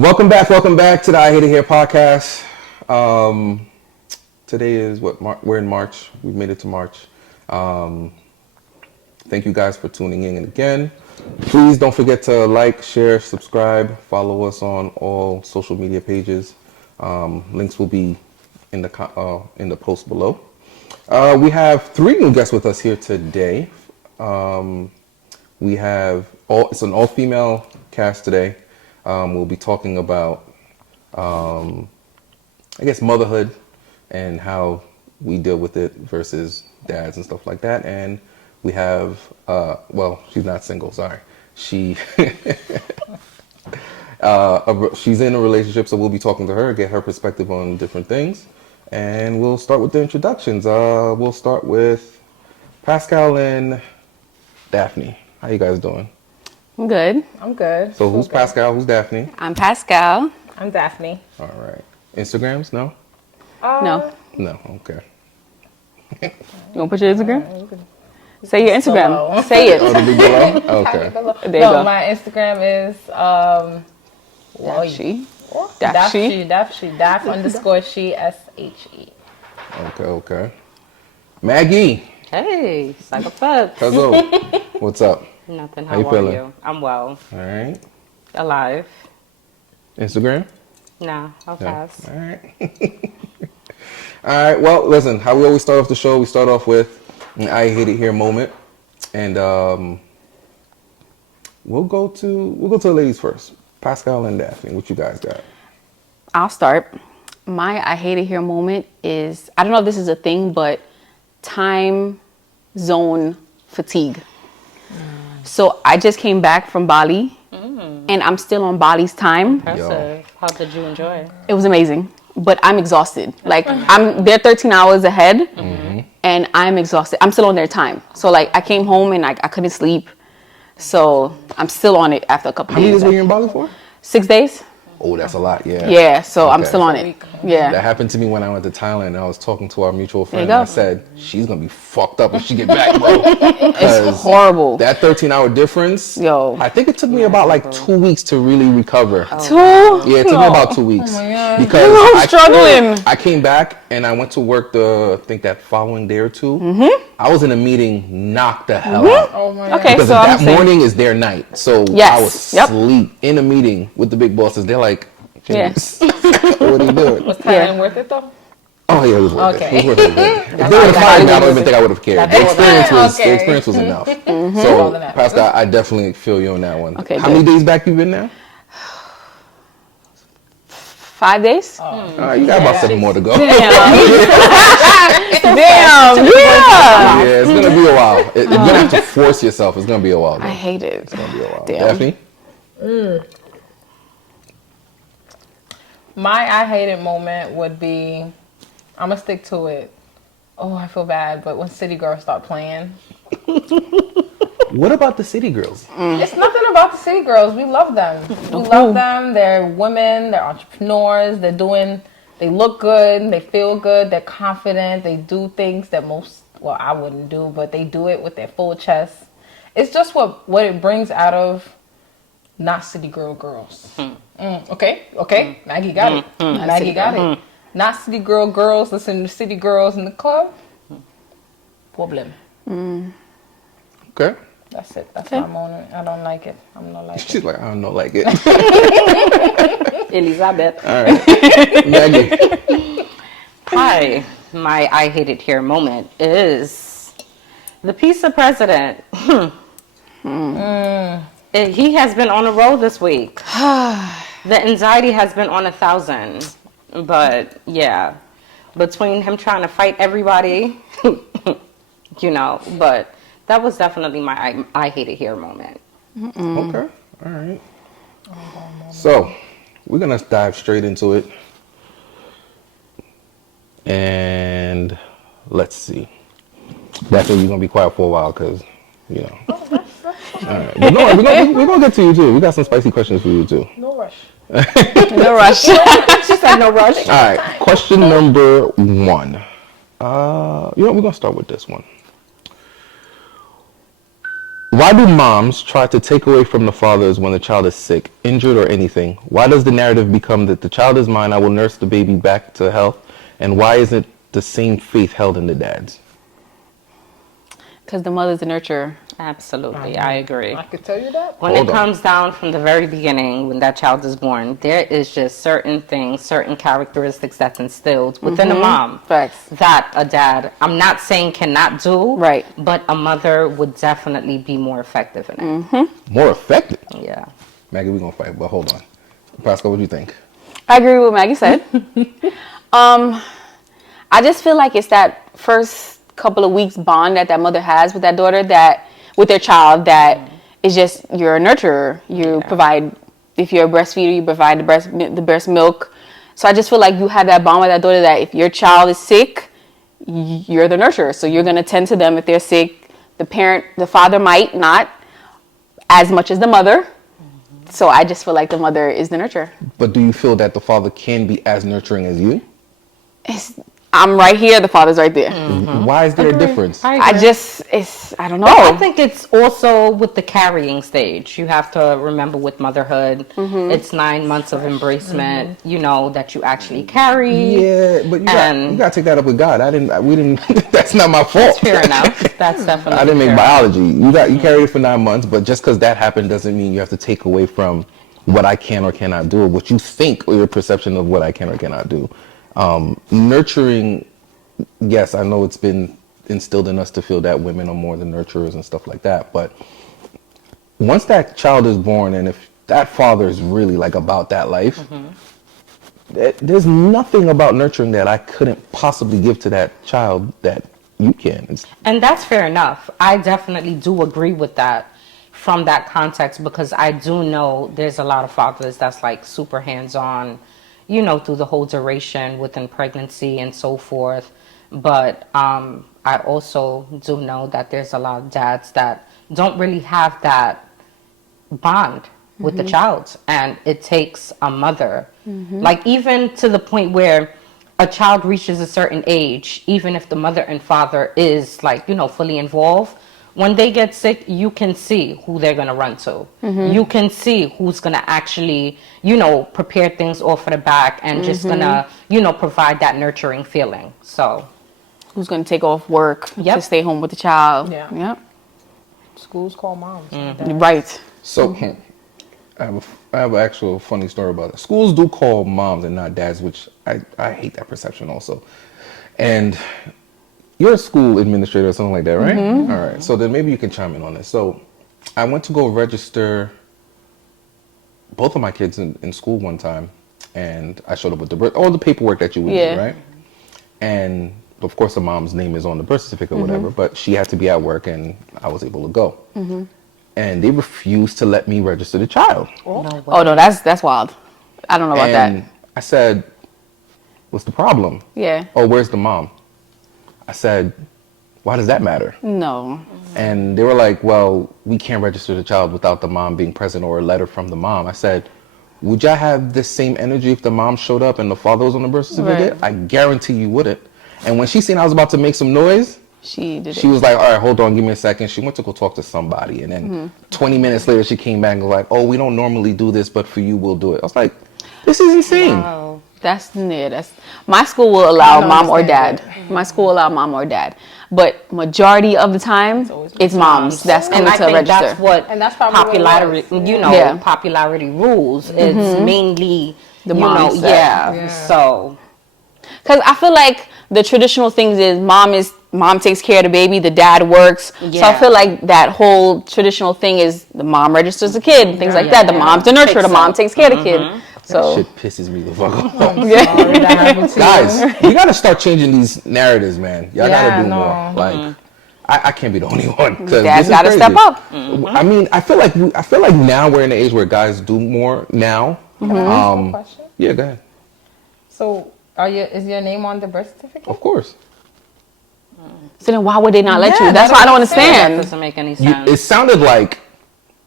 Welcome back to the I Hate It Here podcast. Today is we're in March. We've made it to March. Thank you guys for tuning in again. Please don't forget to like, share, subscribe, follow us on all social media pages. Links will be in the post below. We have 3 new guests with us here today. We have it's an all-female cast today. We'll be talking about, motherhood and how we deal with it versus dads and stuff like that. And we have, she's not single, sorry. She's in a relationship, so we'll be talking to her, get her perspective on different things. And we'll start with the introductions. We'll start with Pascal and Daphne. How you guys doing? I'm good. I'm good. So who's Pascal? Who's Daphne? I'm Pascal. I'm Daphne. All right. Instagrams? No? No. No. Okay. You want to put your Instagram? Say your Instagram. Below. Say it. Oh, the big below? Okay. There you go. My Instagram is Daphne. Daph_she SHE. Okay. Maggie. Hey, psych up. Cuzzo. What's up? Nothing. How you How feeling? are you? I'm well. All right. Alive. Instagram? Nah, I'll No. pass. All right. All right. Well, listen, how we always start off the show, we start off with an I Hate It Here moment. And we'll go to the ladies first. Pascal and Daphne, what you guys got? I'll start. My I hate it here moment is, I don't know if this is a thing, but time zone fatigue. So I just came back from Bali and I'm still on Bali's time. Impressive. How did you enjoy it? It was amazing, but I'm exhausted. Like they're 13 hours ahead and I'm exhausted. I'm still on their time. So like I came home and I couldn't sleep. So I'm still on it after a couple How many days. days were you in Bali for? 6 days. Oh, that's a lot, yeah. Yeah, so I'm Okay. still on it. Yeah. That happened to me when I went to Thailand. I was talking to our mutual friend you and I go. said, she's going to be fucked up when she get back, bro. It's horrible. That 13-hour difference, Yo. I think it took me about like 2 weeks to really recover. 2? Yeah, it took me about 2 weeks. Because I'm struggling. I came back and I went to work I think that following day or 2. I was in a meeting knocked the hell out. Oh my god. Okay, Because so I'm that saying, morning is their night. So Yes. I was Yep. asleep in a meeting with the big bosses. They're like, Yeah. James, what are you doing? Was Thailand worth it though? Oh yeah, it was worth Okay. it. It was worth it. If they would have fired me, I don't even think I would have cared. The experience was enough. So, Pascal, I definitely feel you on that one. Okay, How many good. days back you been now? 5 days? You got about 7 more to go. Damn, yeah. Yeah, it's gonna be a while. You're gonna have to force yourself. It's gonna be a while. Though. I hate it. It's gonna be a while. Damn. Daphne? My I hate it moment would be, I'm gonna stick to it. Oh, I feel bad, but when City Girls start playing. What about the city girls? It's nothing about the City Girls. We love them. We love them. They're women. They're entrepreneurs. They look good. They feel good. They're confident. They do things that I wouldn't do, but they do it with their full chest. It's just what it brings out of not City girls. Okay. Maggie got it. Maggie got it. Not City girls. Listen to City Girls in the club. Problem. Okay. That's it. That's my moment. I don't like it. I'm not like it. She's like, I don't know, like it. Elizabeth. All right. Maggie. Hi. My I hate it here moment is the pizza president. He has been on a roll this week. The anxiety has been on 1,000. But yeah, between him trying to fight everybody, but that was definitely my I hate it here moment. Okay. All right. So, we're going to dive straight into it. And let's see. Definitely, you're going to be quiet for a while because, All right. But no, we're going to get to you too. We got some spicy questions for you too. No rush. No rush. She said no rush. All right. Question number 1. We're going to start with this one. Why do moms try to take away from the fathers when the child is sick, injured, or anything? Why does the narrative become that the child is mine, I will nurse the baby back to health? And why isn't the same faith held in the dads? Because the mother's the nurturer. Absolutely, I agree. I could tell you that. When Hold it on. comes down from the very beginning, when that child is born, there is just certain things, certain characteristics that's instilled within a mom Facts. that a dad, I'm not saying cannot do, Right. but a mother would definitely be more effective in it. More effective. Yeah. Maggie, we're going to fight, but hold on. Pascal, what do you think? I agree with what Maggie said. I just feel like it's that first couple of weeks bond that mother has with that daughter, that with their child, that is just, you're a nurturer. You provide, if you're a breastfeeder, you provide the breast milk. So I just feel like you have that bond with that daughter, that if your child is sick, you're the nurturer. So you're going to tend to them if they're sick. The father might not as much as the mother. So I just feel like the mother is the nurturer. But do you feel that the father can be as nurturing as you? I'm right here, the father's right there. Why is there a difference? I don't know. I think it's also with the carrying stage. You have to remember with motherhood, it's 9 months of embracement, you know, that you actually carry. Yeah, but you got to take that up with God. We didn't, that's not my fault. Fair enough. That's definitely I didn't make fair. biology. You carried it for 9 months, but just because that happened doesn't mean you have to take away from what I can or cannot do, or what you think or your perception of what I can or cannot do. Nurturing, yes, I know it's been instilled in us to feel that women are more the nurturers and stuff like that, but once that child is born, and if that father is really like about that life, there's nothing about nurturing that I couldn't possibly give to that child that you can. And that's fair enough. I definitely do agree with that from that context, because I do know there's a lot of fathers that's like super hands-on, you know, through the whole duration within pregnancy and so forth. But I also do know that there's a lot of dads that don't really have that bond with the child, and it takes a mother, like even to the point where a child reaches a certain age, even if the mother and father is like, you know, fully involved, when they get sick, you can see who they're going to run to. You can see who's going to actually, you know, prepare things off of the back and just going to, you know, provide that nurturing feeling. So Who's going to take off work Yep. to stay home with the child? Yeah. Yep. Schools call moms. Right. So I have an actual funny story about it. Schools do call moms and not dads, which I hate that perception also. And you're a school administrator or something like that, right? All right. So then maybe you can chime in on this. So I went to go register both of my kids in school one time, and I showed up with all the paperwork that you would Yeah. do, right? And of course, the mom's name is on the birth certificate or whatever, but she had to be at work, and I was able to go. And they refused to let me register the child. Oh no, that's wild. I don't know about And that. I said, "What's the problem?" Yeah. "Oh, where's the mom?" I said, "Why does that matter?" No. And they were like, "Well, we can't register the child without the mom being present or a letter from the mom." I said, "Would y'all have the same energy if the mom showed up and the father was on the birth certificate?" Right. I guarantee you wouldn't. And when she seen I was about to make some noise, She did she it. was like, "All right, hold on, give me a second." She went to go talk to somebody, and then 20 minutes later, she came back and was like, "Oh, we don't normally do this, but for you, we'll do it." I was like, "This is insane." That's my school will allow I mom or understand dad. My school will allow mom or dad, but majority of the time it's moms that's and coming I to think register. that's what And that's probably what it popularity, was. you know, Yeah. popularity rules. It's mainly The you know, moms that- Yeah. So Because I feel like the traditional things is mom takes care of the baby, the dad works. So I Yeah. feel like that whole traditional thing is the mom registers the kid and things like that. The mom's the nurturer, the Takes mom up. takes care of the kid. So Shit pisses me the fuck off. Sorry that happened to you. Guys, we gotta start changing these narratives, man. Y'all Yeah, gotta do no. more. Like, I can't be the only one. 'Cause Dad's this is gotta crazy. step up. I mean, I feel like now we're in an age where guys do more now. Can I ask you a question? Yeah, go ahead. So, is your name on the birth certificate? Of course. So then why would they not let Yeah, you? That's I why I don't don't understand. that understand. doesn't make any You, sense. it sounded like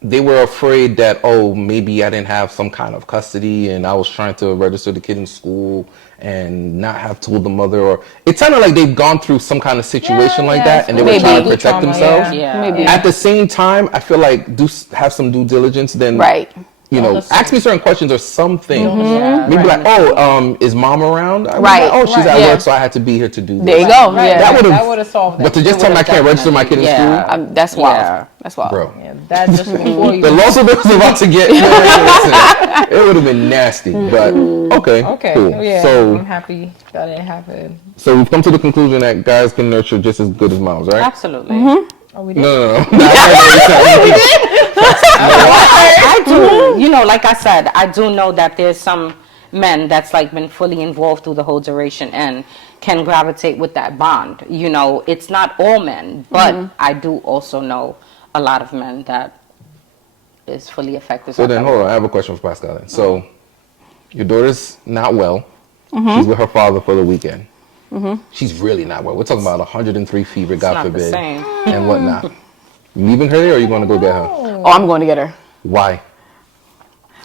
they were afraid that, oh, maybe I didn't have some kind of custody and I was trying to register the kid in school and not have told the mother, or it sounded like they've gone through some kind of situation like that and they were Maybe. trying to protect themselves. Yeah. Maybe. At the same time, I feel like have some due diligence. Then, Right. you know, listen. ask me certain questions or something. Yeah, Maybe right. like, is mom around? I was Right. like, oh, she's Right. at Yeah. work, so I had to be here to do this. There you go. Right, Yeah. That would have solved But that. to just tell me I can't register my kid in Yeah. school, That's wild. Yeah. That's wild. bro. Yeah, that just before you. The lawsuit that was about to get, listen, it would have been nasty. But okay, Okay, cool. yeah, So, I'm happy that it happened. so we've come to the conclusion that guys can nurture just as good as moms, right? Absolutely. Oh, we did. No. I do. You know, like I said, I do know that there's some men that's like been fully involved through the whole duration and can gravitate with that bond. You know, it's not all men, but I do also know a lot of men that is fully affected. So then, hold on. I have a question for Pascal. Then. So, your daughter's not well. She's with her father for the weekend. She's really not well. We're talking about 103 fever, God not the forbid, same. and whatnot. You leaving her there, or are you going to go get her? Oh, I'm going to get her. Why?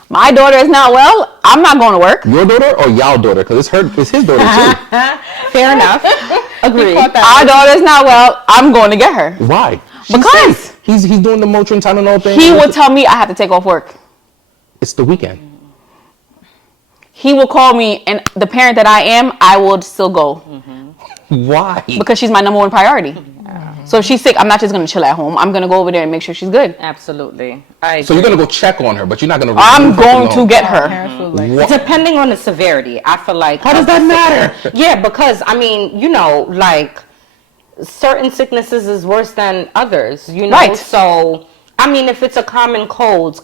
My daughter is not well. I'm not going to work. Your daughter or y'all daughter? Because it's his daughter too. Fair enough. Agreed. Our daughter is not well. I'm going to get her. Why? She's Because- sick. He's doing the Motrin Tylenol thing. He will tell me I have to take off work. It's the weekend. He will call me, and the parent that I am, I will still go Why? because she's my number one priority. So if she's sick, I'm not just going to chill at home. I'm going to go over there and make sure she's good. Absolutely. So you're gonna go check on her, but you're not gonna. I'm remove her from going the to home. get her. Parents will like, What? Depending on the severity, I feel like. How does that matter? Yeah, because I mean, you know, like certain sicknesses is worse than others, you know. Right. So, I mean, if it's a common cold,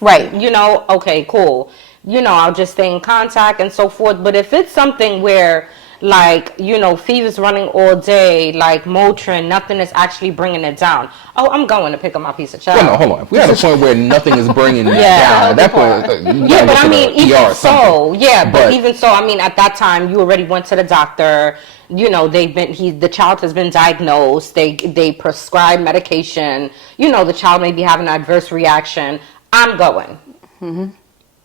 Right. you know, okay, cool. You know, I'll just stay in contact and so forth. But if it's something where, like, you know, fever's running all day, like Motrin, nothing is actually bringing it down. Oh, I'm going to pick up my piece of child. Well, no, hold on. If we had a point where nothing is bringing it Yeah. down, at that point, you Yeah, gotta but go I to mean, the ER even or something. so, yeah, but But- even so, I mean, at that time, you already went to the doctor. You know, the child has been diagnosed. They prescribe medication. You know, the child may be having an adverse reaction. I'm going.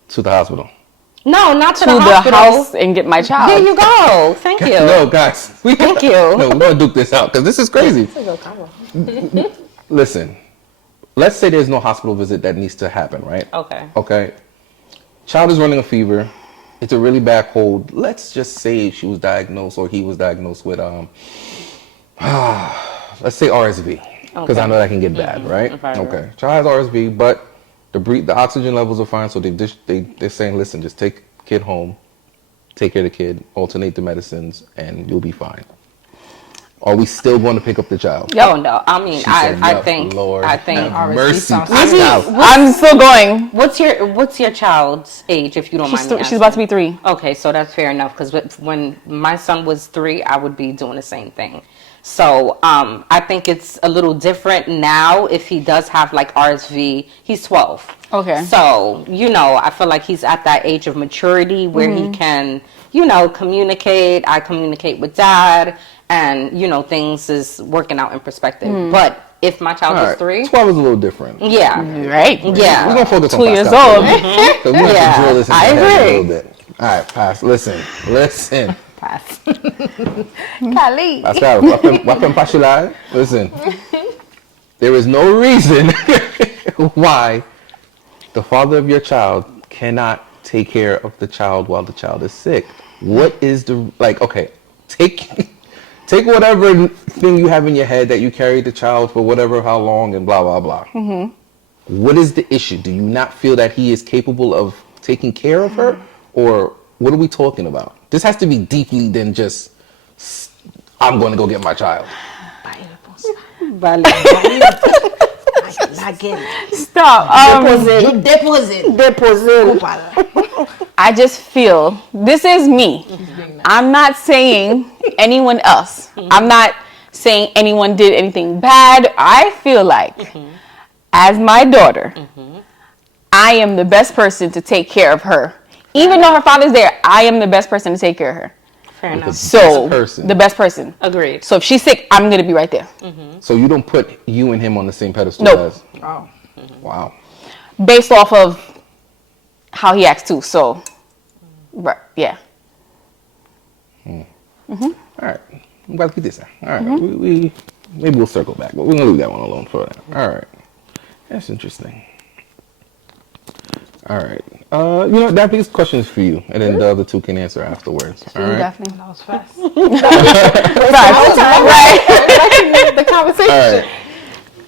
To the hospital. No, not to To the the hospital. house and get my child. There you go. Thank you. No, guys. Thank you. No, we're gonna duke this out because this is crazy. Listen, let's say there's no hospital visit that needs to happen, right? Okay. Okay. Child is running a fever. It's a really bad cold. Let's just say she was diagnosed or he was diagnosed with let's say RSV, because I Okay. know that can get bad, right? Right, Okay. right. Child has RSV, but the oxygen levels are fine, so they're saying, listen, just take kid home, take care of the kid, alternate the medicines, and you'll be fine. Are we still going to pick up the child? Oh no, I mean, She said, I "Yup, think, Lord, I think. have RSV mercy, sounds- Pascal." I'm still going. What's your child's age, if you don't mind me She's about to be asking? 3. Okay, so that's fair enough because when my son was 3, I would be doing the same thing. So I think it's a little different now. If he does have like RSV, he's 12. Okay. So you know, I feel like he's at that age of maturity where he can, you know, communicate. I communicate with dad, and you know, things is working out in perspective. But if my child All was right. 3, 12 is a little different. yeah, Right? yeah. We're going to focus on 2 years Pascal. old. 'Cause we have Yeah, to drill this in I the head a agree. little bit. All right, pass. Listen. pass. Kali. Pascal, wapen pashilai. Listen. There is no reason why the father of your child cannot take care of the child while the child is sick. What is the, like, okay, take whatever thing you have in your head that you carried the child for whatever, how long, and blah, blah, blah. What is the issue? Do you not feel that he is capable of taking care of her? Or what are we talking about? This has to be deeply than just, I'm going to go get my child. Stop. I just feel this is me. I'm not saying anyone else. I'm not saying anyone did anything bad. I feel like, as my daughter, I am the best person to take care of her. Even though her father's there, I am the best person to take care of her. Fair enough. So, person. the best person. Agreed. So if she's sick, I'm going to be right there. So you don't put you and him on the same pedestal Nope. as. Oh. Wow. based off of how he acts too. So, right, yeah. All right. I'm glad to get this out. All right. We maybe we'll circle back, but we're gonna leave that one alone for now. All right. That's interesting. All right. You know, that these questions for you, and then the other two can answer afterwards. All right. Definitely. That was fast. Right. The conversation. All right.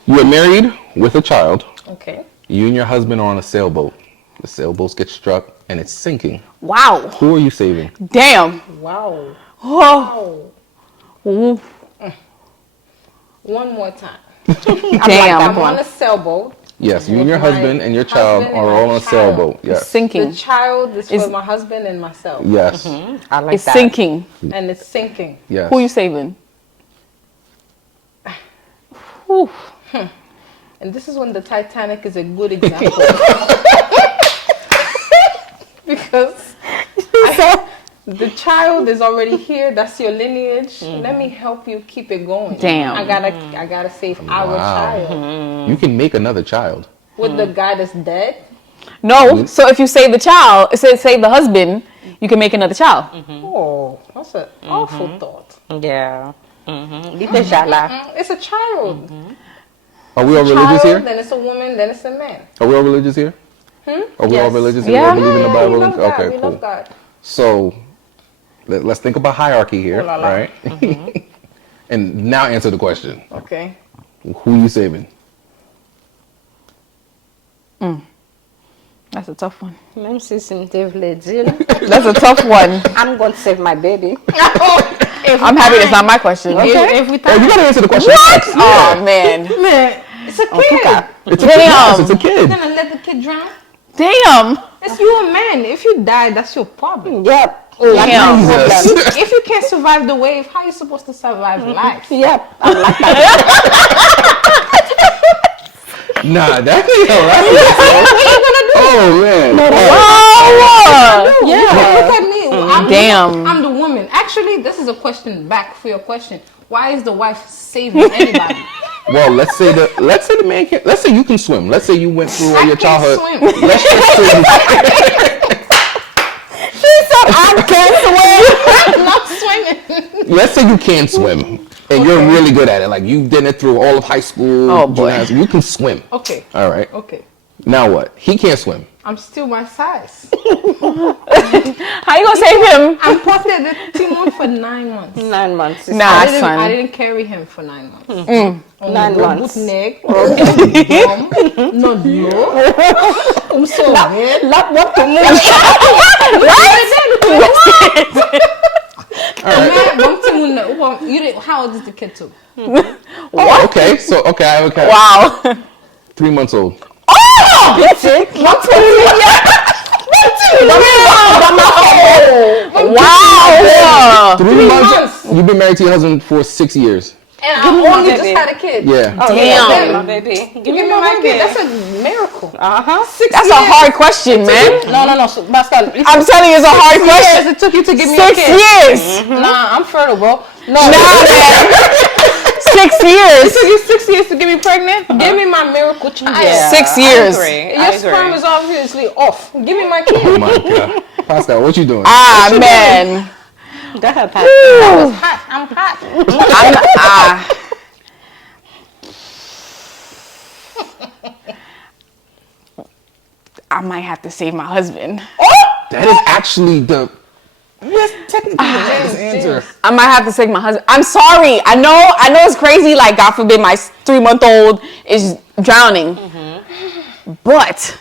You are married with a child. Okay. You and your husband are on a sailboat. The sailboat gets struck and it's sinking. Wow. Who are you saving? Damn. Wow. Oh. Wow. Ooh. One more time. Damn. I'm on a sailboat. Yes, you and With your my husband and your child husband are and all my on a child. sailboat. It's Yes. sinking. The child is Is- for my husband and myself. Yes. I like It's that. sinking. And it's sinking. Yes. Who are you saving? Whew. And this is when the Titanic is a good example. Because the child is already here. That's your lineage. Let me help you keep it going. Damn. I gotta save our Wow. child. You can make another child. With the guy that's dead. No. So if you save the child, it says save the husband, you can make another child. Oh, that's an awful thought. Yeah. Dito siya la. It's a child. Are we all religious Child, here? then it's a woman, then it's a man. Are we all religious here? Are we all Yes. religious here? Yeah. We all believe in the we Bible? love God. Okay, We cool. love God. So let's think about hierarchy here, Oh, la, la. right? And now answer the question. Okay. Who you saving? That's a tough one. Même si c'est une Jill, That's a tough one. I'm going to save my baby. I'm happy that's not my question. Every Oh, time. you gotta answer the question What? next. Oh man. Man, it's a kid. It's a kid. Yes, it's a You're kid. gonna let the kid drown? Damn. It's you a man. If you die, that's your problem. Yep. Damn. Jesus. If you can't survive the wave, how are you supposed to survive life? Yep. I like that. Nah, that ain't alright. Oh man. Wow. Yeah, look at me. Damn. I'm the woman. Actually, this is a question back for your question. Why is the wife saving anybody? Well, let's say the man can. Let's say you can swim. Let's say you went through all I your can't childhood. swim. Let's just say I'm not swimming. let's say you can swim and you're really good at it. Like you did it through all of high school. Oh, boy. gymnasium. You can swim. Okay. All right. Okay. Now what? He can't swim. I'm still my size. How you gonna save him? I ported the Timon for 9 months. 9 months. Nah, I son. didn't carry him for 9 months. 9 months. Neck, no low. I'm so bad. Lap what to move. How old is the kid too? Oh, okay. So okay, I have a cat. Wow. 3 months old. Wow. 3 months. You've been married to your husband for 6 years. And I only just had a kid. Yeah. Damn. My baby. Give me my kid. That's a miracle. Uh-huh. 6 That's a years. hard question, man. No. So, Pascal, I'm telling you, it's a hard question. years it took you to give me 6 a kid. years. Nah, I'm fertile, bro. No. Nah, man. 6 years. It took you 6 years to get me pregnant. Give me my miracle child. Yeah, 6 years. I agree. Your sperm is obviously off. Give me my kid. Oh my god. Pascal, what you doing? Ah, man. Go ahead, Pat. Hot. I'm hot. I might have to save my husband. That is actually the. Yes, technically the man's answer. I might have to save my husband. I'm sorry. I know it's crazy. Like, God forbid, my 3-month-old is drowning. But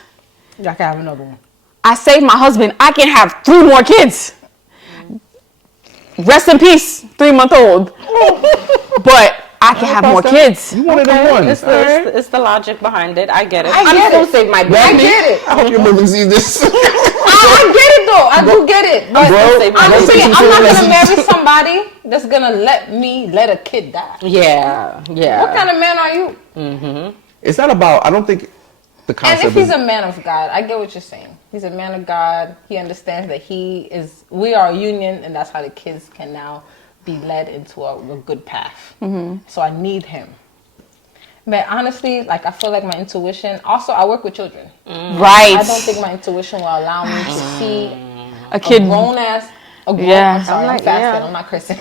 I can have another one. I saved my husband. I can have 3 more kids. Rest in peace, 3-month-old. But I can have more kids. You wanted them one. It's the logic behind it. I get it. I get I'm it. so save my baby. I get it. I hope your mother sees this. I get it though. I do get it. But Bro, honestly, I'm I'm not gonna saying- marry somebody that's gonna let a kid die. Yeah. What kind of man are you? It's not about. I don't think the And concept if he's is. a man of God, I get what you're saying. He's a man of God. He understands that we are a union, and that's how the kids can now be led into a good path. So I need him. But honestly, like I feel like my intuition. Also, I work with children. Right. I don't think my intuition will allow me to see a kid. grown ass. A grown. Yeah. I'm sorry. I'm fasting. I'm not cursing.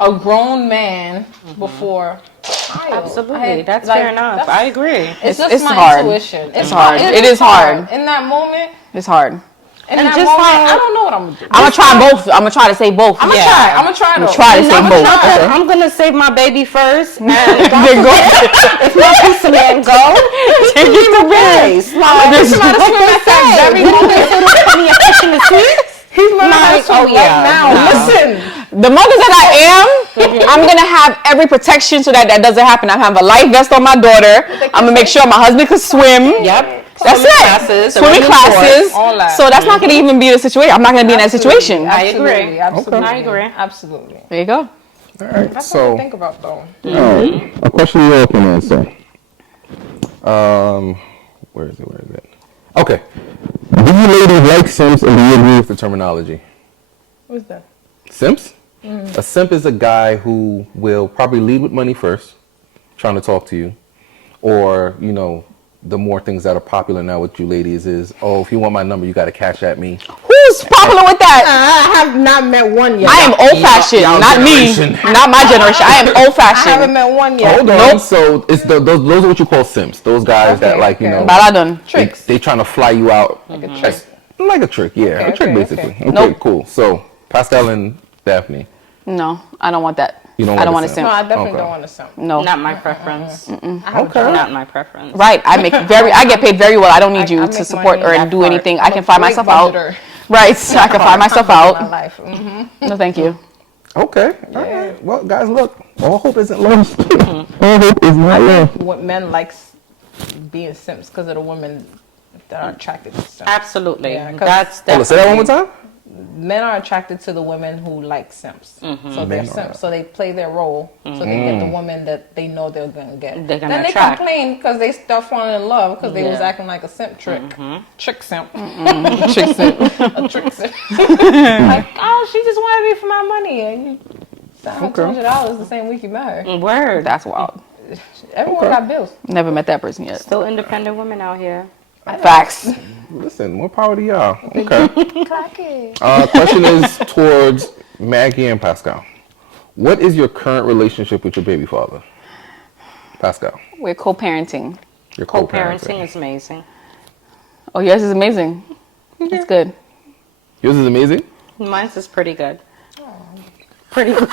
A grown man before. Child. Absolutely, that's fair enough. I agree. It's just it's my hard. intuition. It's hard. It is hard. In that moment. It's hard. In And that just moment, like- I don't know what I'm gonna do. I'm gonna try both. I'm gonna try to say both. I'm gonna Yeah. try. I'm gonna try though. Try to say I'm, both. not, I'm gonna save my baby first, and Then go. if my piece of man go, Take it to bed. like, This- Try to swim at that very moment. Penny a fish in the sea. He's learning how to Like, swim oh, right yeah, now. no. Listen. The mother that I am, I'm gonna have every protection so that doesn't happen. I'm having a life vest on my daughter. I'm gonna make sure my husband can swim. Yep. That's Swimming it. classes, Swimming running classes. all that. So that's not gonna even be the situation. I'm not gonna be in that situation. I agree. Absolutely. Absolutely. I agree. Absolutely. There you go. All right. That's what I So, think about though. a question you all can answer. Where is it? Okay. Do you ladies like simps, and do you agree with the terminology? What's that? Simps? A simp is a guy who will probably lead with money first, trying to talk to you. Or, you know, the more things that are popular now with you ladies is, oh, if you want my number, you got to cash at me. Who's popular with that? I have not met one yet. I am old fashioned, y'all not me, generation. not my generation. I am old I haven't fashioned. met one yet. Hold on. So it's those are what you call simps. Those guys that Okay, like, you okay. know, Baladon. Tricks. they trying to fly you out. Like a trick. Like a trick, yeah. Okay, a trick, okay, basically. okay. Okay, Nope. cool. So, Pascal and Daphne. No, I don't want that. You don't I don't want want a to No, I simp. definitely Okay. don't want to simp. No. Not my preference. Okay. Not my preference. Right. I get paid very well. I don't need you I to make support money or that do part. anything. I'm I a can find great myself out. budgeter. Right. So I can find myself In my out. life. No, thank you. Okay. All right. Well, guys, look. All hope isn't lost. All hope is not lost. What men likes being simps because of the women that are attracted to simps. Absolutely. Yeah, 'cause- That's Hold on, say that one more time. Men are attracted to the women who like simps. So they're Men are. simps. So they play their role. So they get the woman that they know they're gonna get. They're gonna then they attract. complain because they start falling in love because they was Yeah. acting like a simp trick. Trick simp. Trick simp. A trick simp. Like, oh, she just wanted me for my money. And you sent her $200 the same week you met her. Word. That's wild. Everyone got bills. Never met that person yet. Still independent women out here. Facts. Listen, more power to y'all. Okay. Clock it. Question is towards Maggie and Pascal. What is your current relationship with your baby father? Pascal, We're co-parenting. your Co-parenting is amazing. Oh, yours is amazing. It's good. Yours is amazing. Mine's is pretty good. Pretty good.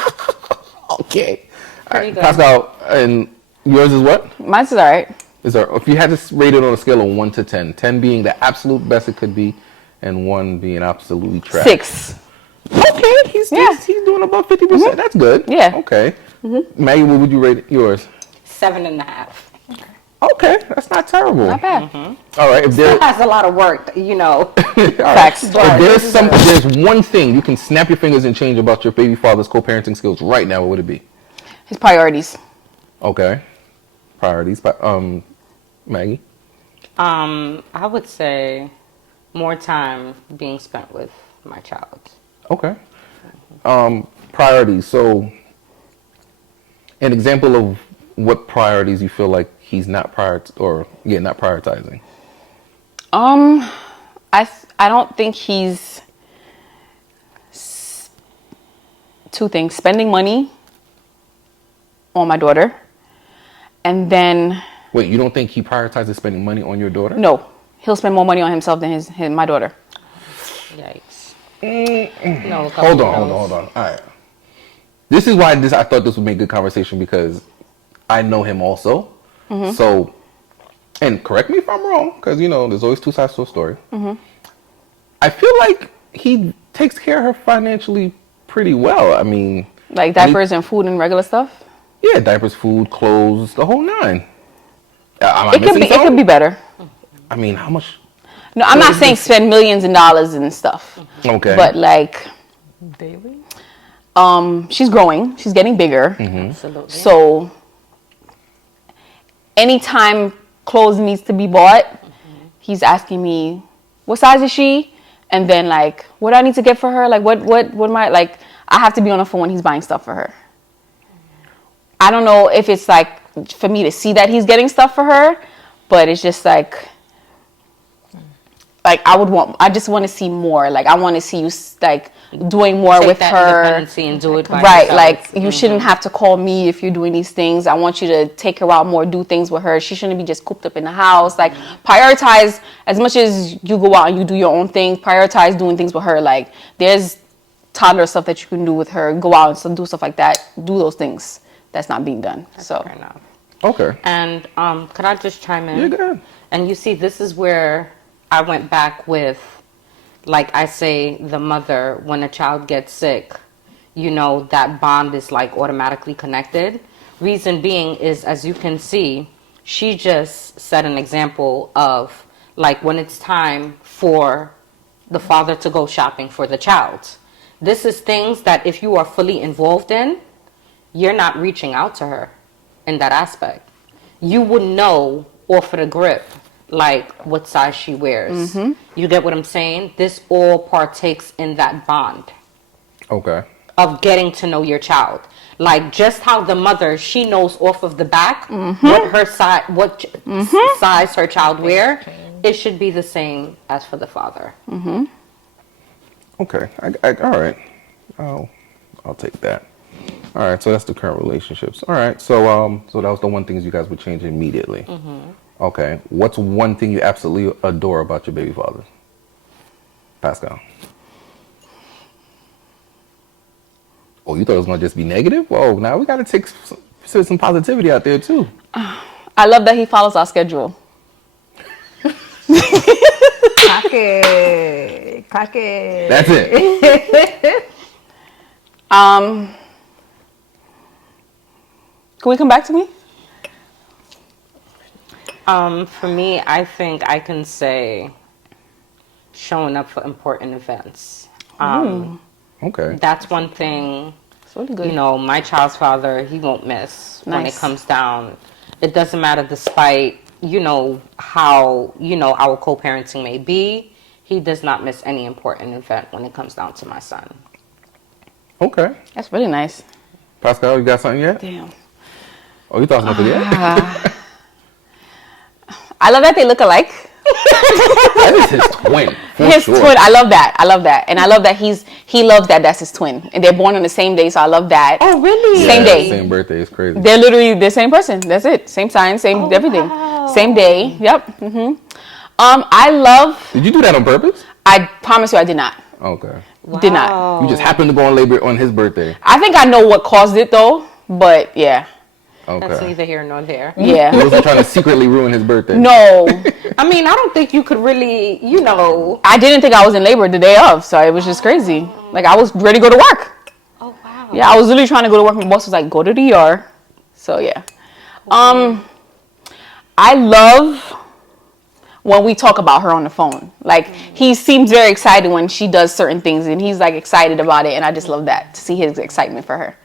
Okay. Pretty good. Pascal, and yours is what? Mine's is all right. Is there? If you had to rate it on a scale of 1 to 10, 10 being the absolute best it could be, and 1 being absolutely trash. 6. Okay, he's doing about 50%. That's good. Yeah. Okay. Maggie, what would you rate yours? 7.5. Okay, that's not terrible. Not bad. All right, if there, It has a lot of work, you know. Facts. if there's one thing you can snap your fingers and change about your baby father's co-parenting skills right now, what would it be? His priorities. Okay. Priorities. Maggie? I would say more time being spent with my child. Okay. Priorities. So, an example of what priorities you feel like he's not not prioritizing. I don't think he's two things: spending money on my daughter, and then Wait, you don't think he prioritizes spending money on your daughter? no, he'll spend more money on himself than my daughter. Yikes. No, Hold on. All right. This is why I thought this would make good conversation because I know him also. So, and correct me if I'm wrong, because there's always two sides to a story. I feel like he takes care of her financially pretty well. I mean, Like diapers and food and regular stuff. yeah, diapers, food, clothes, the whole nine. Am I It missing could something? be better. I mean, how much? No, I'm not saying spend millions and dollars and stuff. Okay. But like, daily. she's growing. She's getting bigger. Absolutely. So anytime clothes needs to be bought, he's asking me, what size is she? And then like, what do I need to get for her? Like what am I like? I have to be on the phone when he's buying stuff for her. I don't know if it's like for me to see that he's getting stuff for her, but it's just like I just want to see more. Like I want to see you like doing more Take with that her. independency and do it by Right, yourself. like you shouldn't have to call me if you're doing these things. I want you to take her out more, do things with her. She shouldn't be just cooped up in the house. Like prioritize as much as you go out and you do your own thing. Prioritize doing things with her. Like there's toddler stuff that you can do with her. Go out and do stuff like that. Do those things. That's not being done. So Fair enough. Okay. And could I just chime in? Yeah, go ahead. And you see, this is where I went back with, like I say, the mother, when a child gets sick, you know, that bond is like automatically connected. Reason being is, as you can see, she just set an example of like when it's time for the father to go shopping for the child. This is things that if you are fully involved in, you're not reaching out to her in that aspect. You would know off of the grip, like what size she wears. You get what I'm saying? This all partakes in that bond Okay. of getting to know your child. Like just how the mother, she knows off of the back what her size, size her child wear. It should be the same as for the father. Okay. All right. I'll take that. All right. So that's the current relationships. All right. So so that was the one things you guys would change immediately. Okay. What's one thing you absolutely adore about your baby father? Pascal. Oh, you thought it was gonna just be negative? Whoa! Now we gotta take some positivity out there too. I love that he follows our schedule. Clock it. That's it. Can we come back to me? For me, I think I can say showing up for important events. Okay. That's one thing, It's really good. you know, my child's father, he won't miss when it Nice. comes down. It doesn't matter despite, you know, how, you know, our co-parenting may be. He does not miss any important event when it comes down to my son. Okay. That's really nice. Pascal, you got something yet? Damn. Oh, you thought something yet? I love that they look alike. That is his twin. For His sure. twin. I love that. I love that. And I love that he loves that that's his twin. And they're born on the same day, so I love that. Oh, really? Same day. Same birthday. It's crazy. They're literally the same person. That's it. Same sign, same everything. wow. Same day. Yep. I love Did you do that on purpose? I promise you I did not. Okay. Did not. You just happened to go on labor on his birthday. I think I know what caused it though, but yeah. That's Okay. neither here nor there. He Yeah. wasn't trying to secretly ruin his birthday. No. I mean, I don't think you could really, you know. I didn't think I was in labor the day of, so it was just crazy. Like I was ready to go to work. Oh, wow. Yeah, I was literally trying to go to work. My boss was like, "Go to the ER." So yeah. I love when we talk about her on the phone. Like he seems very excited when she does certain things, and he's like excited about it, and I just love that to see his excitement for her.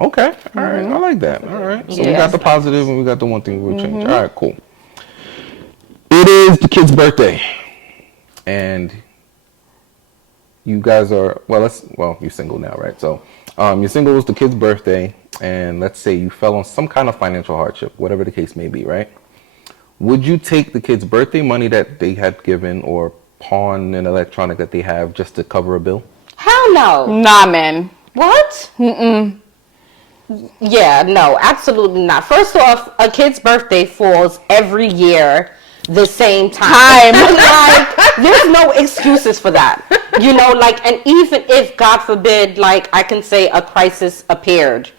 Okay. All right. I like that. All right. So we Yeah. got the positive and we got the one thing we would change. All right. Cool. It is the kid's birthday, and you guys are you're single now, right? So you're single. It's the kid's birthday, and let's say you fell on some kind of financial hardship, whatever the case may be, right? Would you take the kid's birthday money that they had given or pawn an electronic that they have just to cover a bill? Hell no. Nah, man. What? Yeah, no, absolutely not. First off, a kid's birthday falls every year the same time. Like, there's no excuses for that. You know, like, and even if, God forbid, like, I can say a crisis appeared,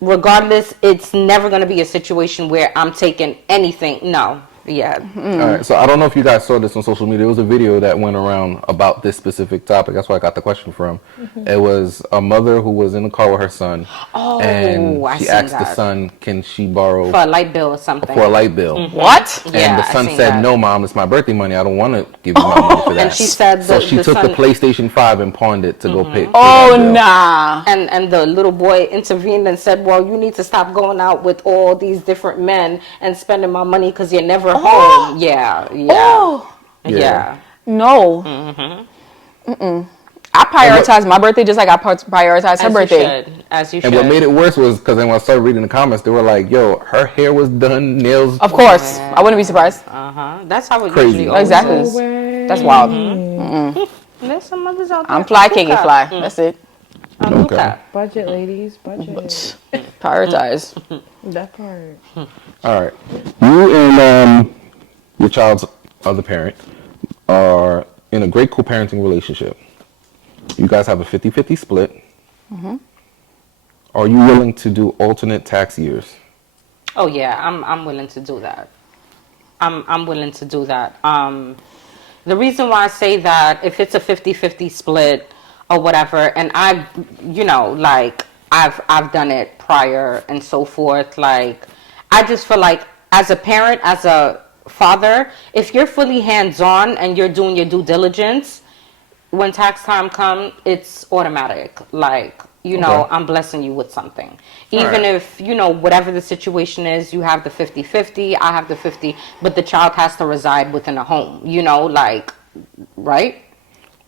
regardless, it's never going to be a situation where I'm taking anything. No. Yeah. All right, so I don't know if you guys saw this on social media. There was a video that went around about this specific topic. That's where I got the question from. It was a mother who was in the car with her son, and I she seen asked the that. son, "Can she borrow For a light bill or something. for a light bill?" What? And Yeah, the I son seen said, that. "No, mom, it's my birthday money. I don't want to give you my money for that." And she said so the- she the took the son- PlayStation 5 and pawned it to go pay. for Oh that bill. nah. And the little boy intervened and said, well, you need to stop going out with all these different men and spending my money because you're never home. Yeah. Oh Yeah. no. I prioritize my birthday just like I prioritize her birthday. As you should. And what made it worse was because then when I started reading the comments, they were like, "Yo, her hair was done, nails." Of course, I wouldn't be surprised. That's how it Crazy. usually always Exactly. is. That's wild. There's some others out there. I'm fly, can't get fly. That's it. Okay. Budget, ladies, budget. Prioritize. That part. All right. You and your child's other parent are in a great co-parenting relationship. You guys have a 50-50 split. Are you willing to do alternate tax years? Oh yeah, I'm willing to do that. I'm willing to do that. The reason why I say that, if it's a 50-50 split or whatever, and I've done it prior and so forth, like, I just feel like as a parent, as a father, if you're fully hands-on and you're doing your due diligence, when tax time comes, it's automatic. Like, Okay. I'm blessing you with something. Even if, whatever the situation is, you have the 50-50, I have the 50, but the child has to reside within a home, right?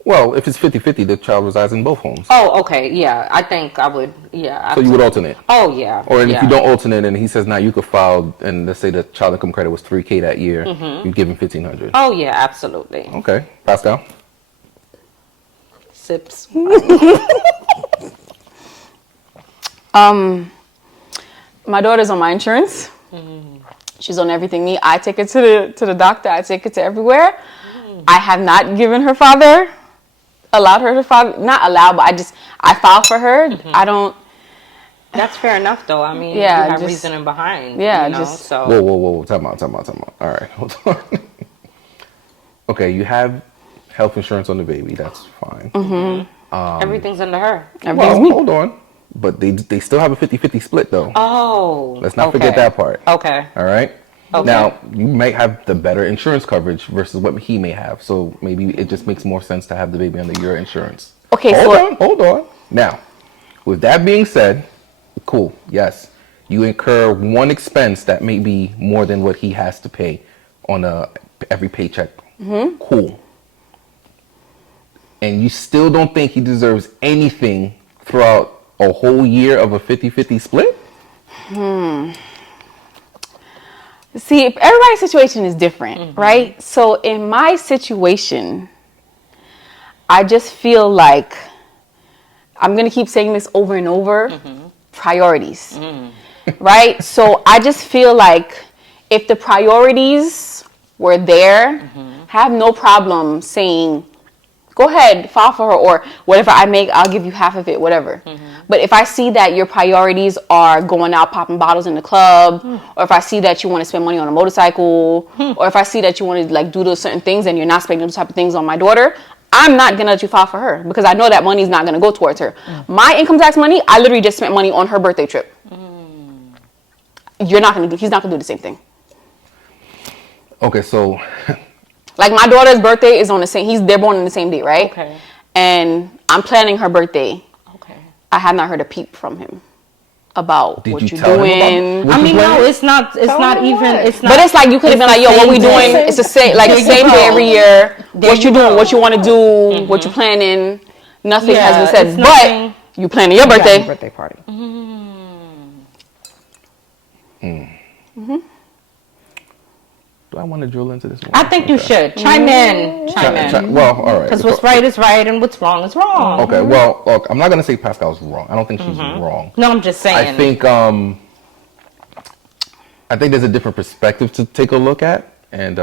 Well, if it's 50-50, the child resides in both homes. Oh, okay, yeah, I think I would, yeah. So you would alternate? Oh, yeah. Or if yeah. you don't alternate and he says, now you could file, and let's say the child income credit was $3,000 that year, you give him $1,500. Oh, yeah, absolutely. Okay. Pascal? Sips. My daughter's on my insurance. She's on everything. Me, I take it to the doctor. I take it to everywhere. I have not given her father, allowed her to file. Not allowed, but I file for her. I don't. That's fair enough, though. I mean, Yeah, you have just- reasoning behind. yeah, so. Whoa. Time out. All right, hold on. Okay, you have health insurance on the baby. That's fine. Everything's under her. Everything's Well, me. hold on. But they still have a 50-50 split, though. Oh. Let's not okay. forget that part. Okay. All right? Okay. Now, you might have the better insurance coverage versus what he may have. So maybe it just makes more sense to have the baby under your insurance. Okay, Hold on. Now, with that being said, cool, yes. You incur one expense that may be more than what he has to pay on every paycheck. Cool. And you still don't think he deserves anything throughout a whole year of a 50-50 split? See, everybody's situation is different, right? So in my situation, I just feel like I'm going to keep saying this over and over, priorities, right? So I just feel like if the priorities were there, have no problem saying, go ahead, file for her, or whatever I make, I'll give you half of it, whatever. But if I see that your priorities are going out popping bottles in the club, or if I see that you want to spend money on a motorcycle, or if I see that you want to do those certain things and you're not spending those type of things on my daughter, I'm not gonna let you file for her because I know that money's not gonna go towards her. My income tax money, I literally just spent money on her birthday trip. He's not gonna do the same thing. Okay, so Like my daughter's birthday is on the same. They're born on the same day, right? Okay. And I'm planning her birthday. Okay. I have not heard a peep from him about Did what you you're tell him doing. about I mean, plan? no, it's not even. It's not. But it's like you could have been like, yo, what we doing? day. It's the same, like the There you same day go. every year. There What you you doing? go. What you want to do? What you planning? Nothing Yeah, has been said. it's nothing. But you planning your birthday. Birthday party. do I want to drill into this more? I think you should chime in. Well, all right. Because what's right is right and what's wrong is wrong. Okay, well, look, I'm not going to say Pascal's wrong. I don't think she's wrong. No, I'm just saying. I think there's a different perspective to take a look at, and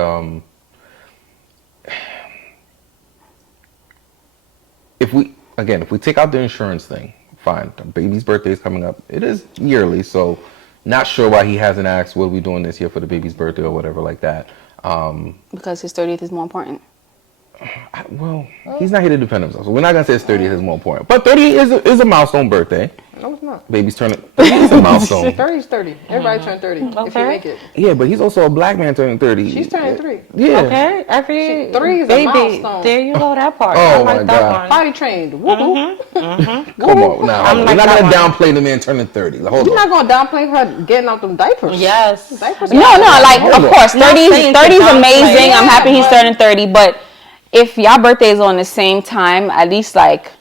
if we take out the insurance thing, fine. The baby's birthday is coming up. It is yearly, so not sure why he hasn't asked what are we doing this year for the baby's birthday or whatever like that. Because his 30th is more important. Well, he's not here to defend himself, so we're not gonna say his 30th is more important. But 30 is a milestone birthday. No, it's not. Baby's turning 30 is a milestone. 30 is 30. Everybody turn 30 if you Okay. make it. Yeah, but he's also a black man turning 30. She's turning 3. Yeah. Okay, every 3 is a baby. milestone. There you go, that part. Oh, I my like that God. one. Potty trained. Woo-hoo. Come on, now I'm we're like not that gonna one. downplay the man turning 30. Hold You're on. not gonna downplay her getting out them diapers. Yes. Diapers No, like, Hold of on. course, Not 30 saying 30 is to downplay amazing. it, I'm happy he's but- turning 30, but if y'all birthdays on the same time, at least like,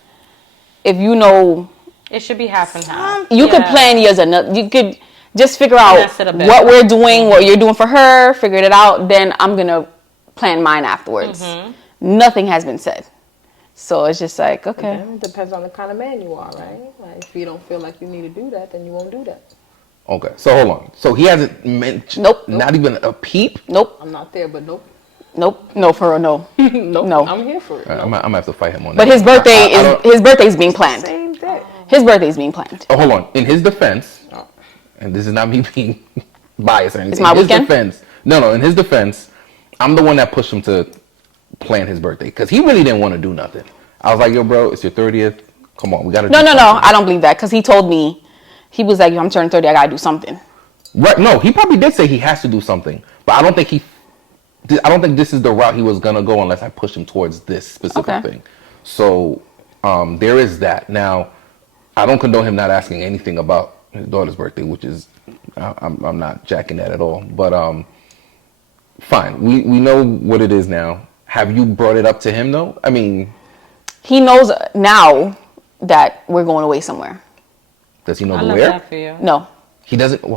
if you know, It should be half and half. you could plan yours another. You could just figure out Finesse it a bit. what we're doing, what you're doing for her. Figure it out. Then I'm gonna plan mine afterwards. Nothing has been said, so it's just like, okay. Then it depends on the kind of man you are, right? Like, if you don't feel like you need to do that, then you won't do that. Okay, so hold on. So he hasn't mentioned. Nope. Not even a peep. Nope. I'm not there, but nope. Nope. No, for real, no. Nope. No. I'm here for it. All right, I'm gonna have to fight him on But that. his birthday I don't- his birthday's being planned. Same day. His birthday's being planned. Oh, hold on. In his defense, and this is not me being biased or anything. It's my in his weekend? defense, no. In his defense, I'm the one that pushed him to plan his birthday because he really didn't want to do nothing. I was like, yo, bro, it's your 30th. Come on, we gotta. No. do something. I don't believe that because he told me, he was like, I'm turning 30. I gotta do something. Right? No, he probably did say he has to do something, but I don't think this is the route he was gonna go unless I push him towards this specific Okay. thing. So there is that. Now, I don't condone him not asking anything about his daughter's birthday, which is I'm not jacking that at all. But fine, we know what it is now. Have you brought it up to him though? I mean, He knows now that we're going away somewhere. does he know I the love where? that for you. No. He doesn't. Well,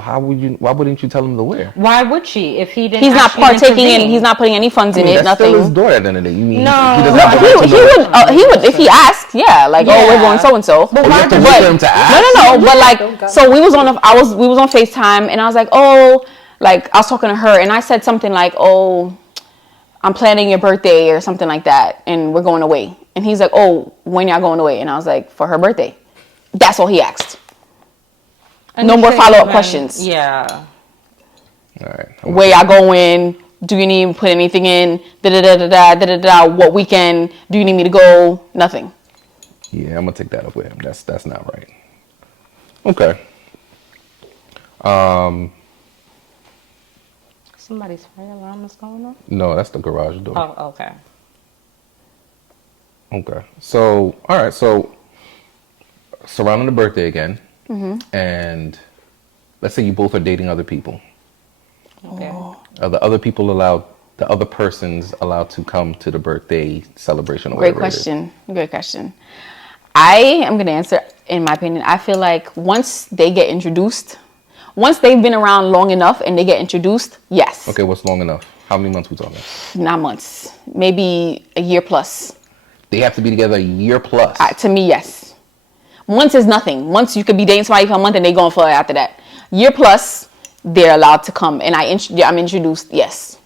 why wouldn't you tell him the where? Why would she if he didn't? He's not actually partaking in. intervene? He's not putting any funds in it. That's Nothing. still his daughter at the end of the day. You mean No. he doesn't No, have the right to know? he would if he asked. Yeah, like, oh, we're Yeah. going so and so. But Oh, you why have to does wait he- for him to ask? No. But Don't like, go. so we was on FaceTime, and I was like, oh, like I was talking to her, and I said something like, oh, I'm planning your birthday or something like that, and we're going away. And he's like, oh, when y'all going away? And I was like, for her birthday. That's all he asked. And No you more shouldn't follow-up even- questions. Yeah. All right. Where y'all going? Do you need me to put anything in? Da. What weekend? Do you need me to go? Nothing. Yeah, I'm gonna take that up with him. That's not right. Okay. Somebody's fire alarm is going off. No, that's the garage door. Oh, okay. Okay. So, all right. So, surrounding the birthday again, and let's say you both are dating other people. Okay. Are the other people allowed? The other person's allowed to come to the birthday celebration? Or Great whatever it is? question. Great question. I am going to answer, in my opinion, I feel like once they get introduced, once they've been around long enough and they get introduced, yes. Okay. What's long enough? How many months we talking? Not months. Maybe a year plus. They have to be together a year plus. To me, yes. Months is nothing. Once you could be dating somebody for a month and they going for it after that. Year plus, they're allowed to come. And I'm introduced, yes.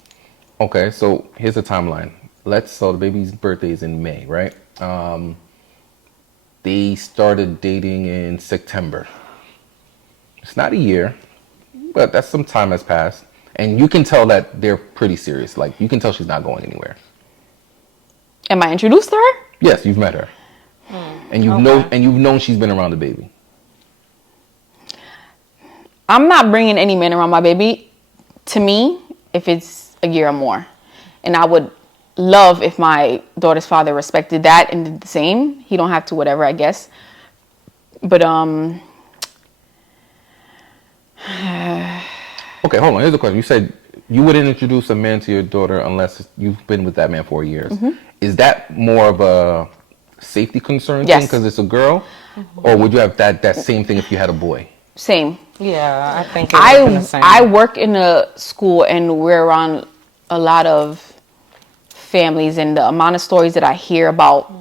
Okay, so here's the timeline. So the baby's birthday is in May, right? They started dating in September. It's not a year, but that's some time has passed. And you can tell that they're pretty serious. Like, you can tell she's not going anywhere. Am I introduced to her? Yes, you've met her. And you've known she's been around the baby. I'm not bringing any men around my baby, to me, if it's a year or more. And I would love if my daughter's father respected that and did the same. He don't have to, whatever, I guess. But Okay, hold on. Here's the question. You said you wouldn't introduce a man to your daughter unless you've been with that man for years. Is that more of a safety concern thing Yes. because it's a girl? Or would you have that same thing if you had a boy? same. Yeah, I think it would've been the same. I work in a school and we're around a lot of families, and the amount of stories that I hear about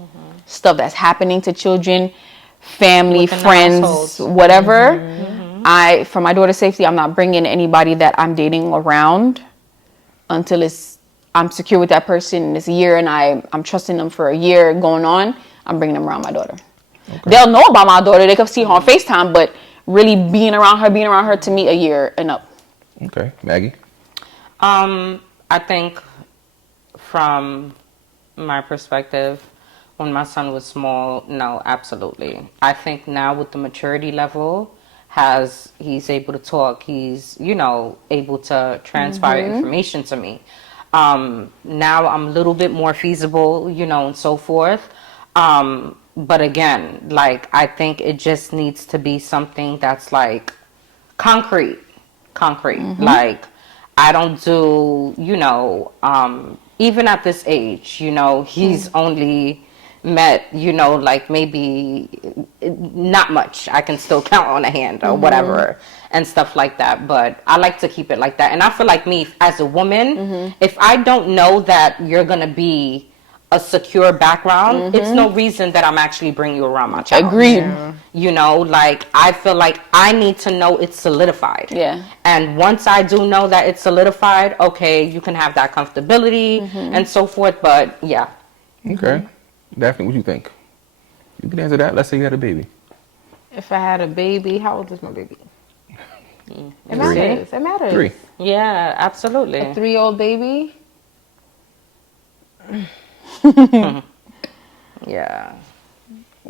stuff that's happening to children, family, Within the friends, households. whatever. For my daughter's safety, I'm not bringing anybody that I'm dating around until I'm secure with that person and it's a year and I'm trusting them for a year going on. I'm bringing them around my daughter. Okay. They'll know about my daughter. They can see her on FaceTime, but really being around her to me a year and up. Okay. Maggie? I think from my perspective, when my son was small, no, absolutely. I think now with the maturity level, he's able to talk, he's, able to transpire information to me. Now I'm a little bit more feasible, and so forth. But again, like, I think it just needs to be something that's like concrete. Like, I don't do, even at this age, you know, he's only met, you know, like maybe not much. I can still count on a hand or whatever and stuff like that. But I like to keep it like that. And I feel like me as a woman, if I don't know that you're going to be a secure background, it's no reason that I'm actually bringing you around my child. Agreed. You know, like I feel like I need to know it's solidified. Yeah. And once I do know that it's solidified, okay, you can have that comfortability and so forth. But yeah. Okay. Daphne, what do you think? You can answer that. Let's say you had a baby. If I had a baby, how old is my baby? It Three. matters. It matters. 3. Yeah, absolutely. A 3-year-old baby. Yeah.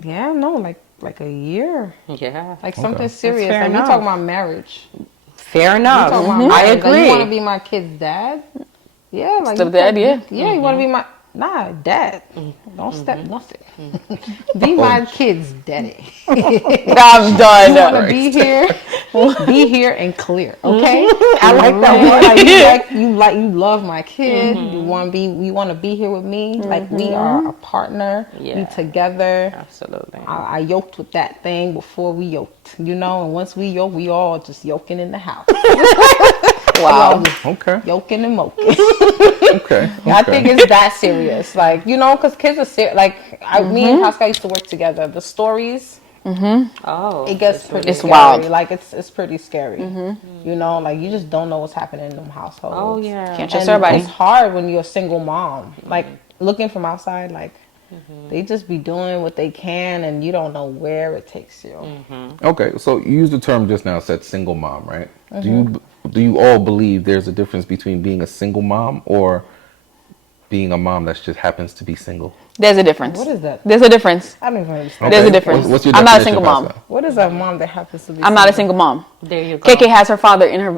Yeah, no, like a year. Yeah. Like something Okay. serious. fair Like we enough. talking about marriage. Fair enough. Talking about I marriage. Like, agree. you want to be my kid's dad? Yeah, like Stepdad, yeah. Yeah, you want to be my dad. Don't step nothing. Be my kid's daddy. I'm done. You want to be here and clear. Okay, I like that one. Like you love my kid. You want to be here with me. Like we are a partner. Yeah. We together. Absolutely. I yoked with that thing before we yoked, you know, and once we yoked, we all just yoking in the house. Wow. Okay. Yoking and moking. Okay. I think it's that serious. Like, you know, because kids are serious. Like, me and Pascal used to work together. The stories, Oh. it gets pretty It's scary. wild. Like, it's pretty scary. You know, like, you just don't know what's happening in them households. Oh, yeah. Can't trust And everybody. it's hard when you're a single mom. Like, looking from outside, like, they just be doing what they can, and you don't know where it takes you. Okay. So you used the term just now, said single mom, right? Do you all believe there's a difference between being a single mom or being a mom that just happens to be single? There's a difference. What is that? There's a difference. I don't even understand. There's a Okay. difference. What's your I'm not a definition, single mom. Pascal? What is a mom that happens to be I'm not a single mom. There you go. KK has her father in her.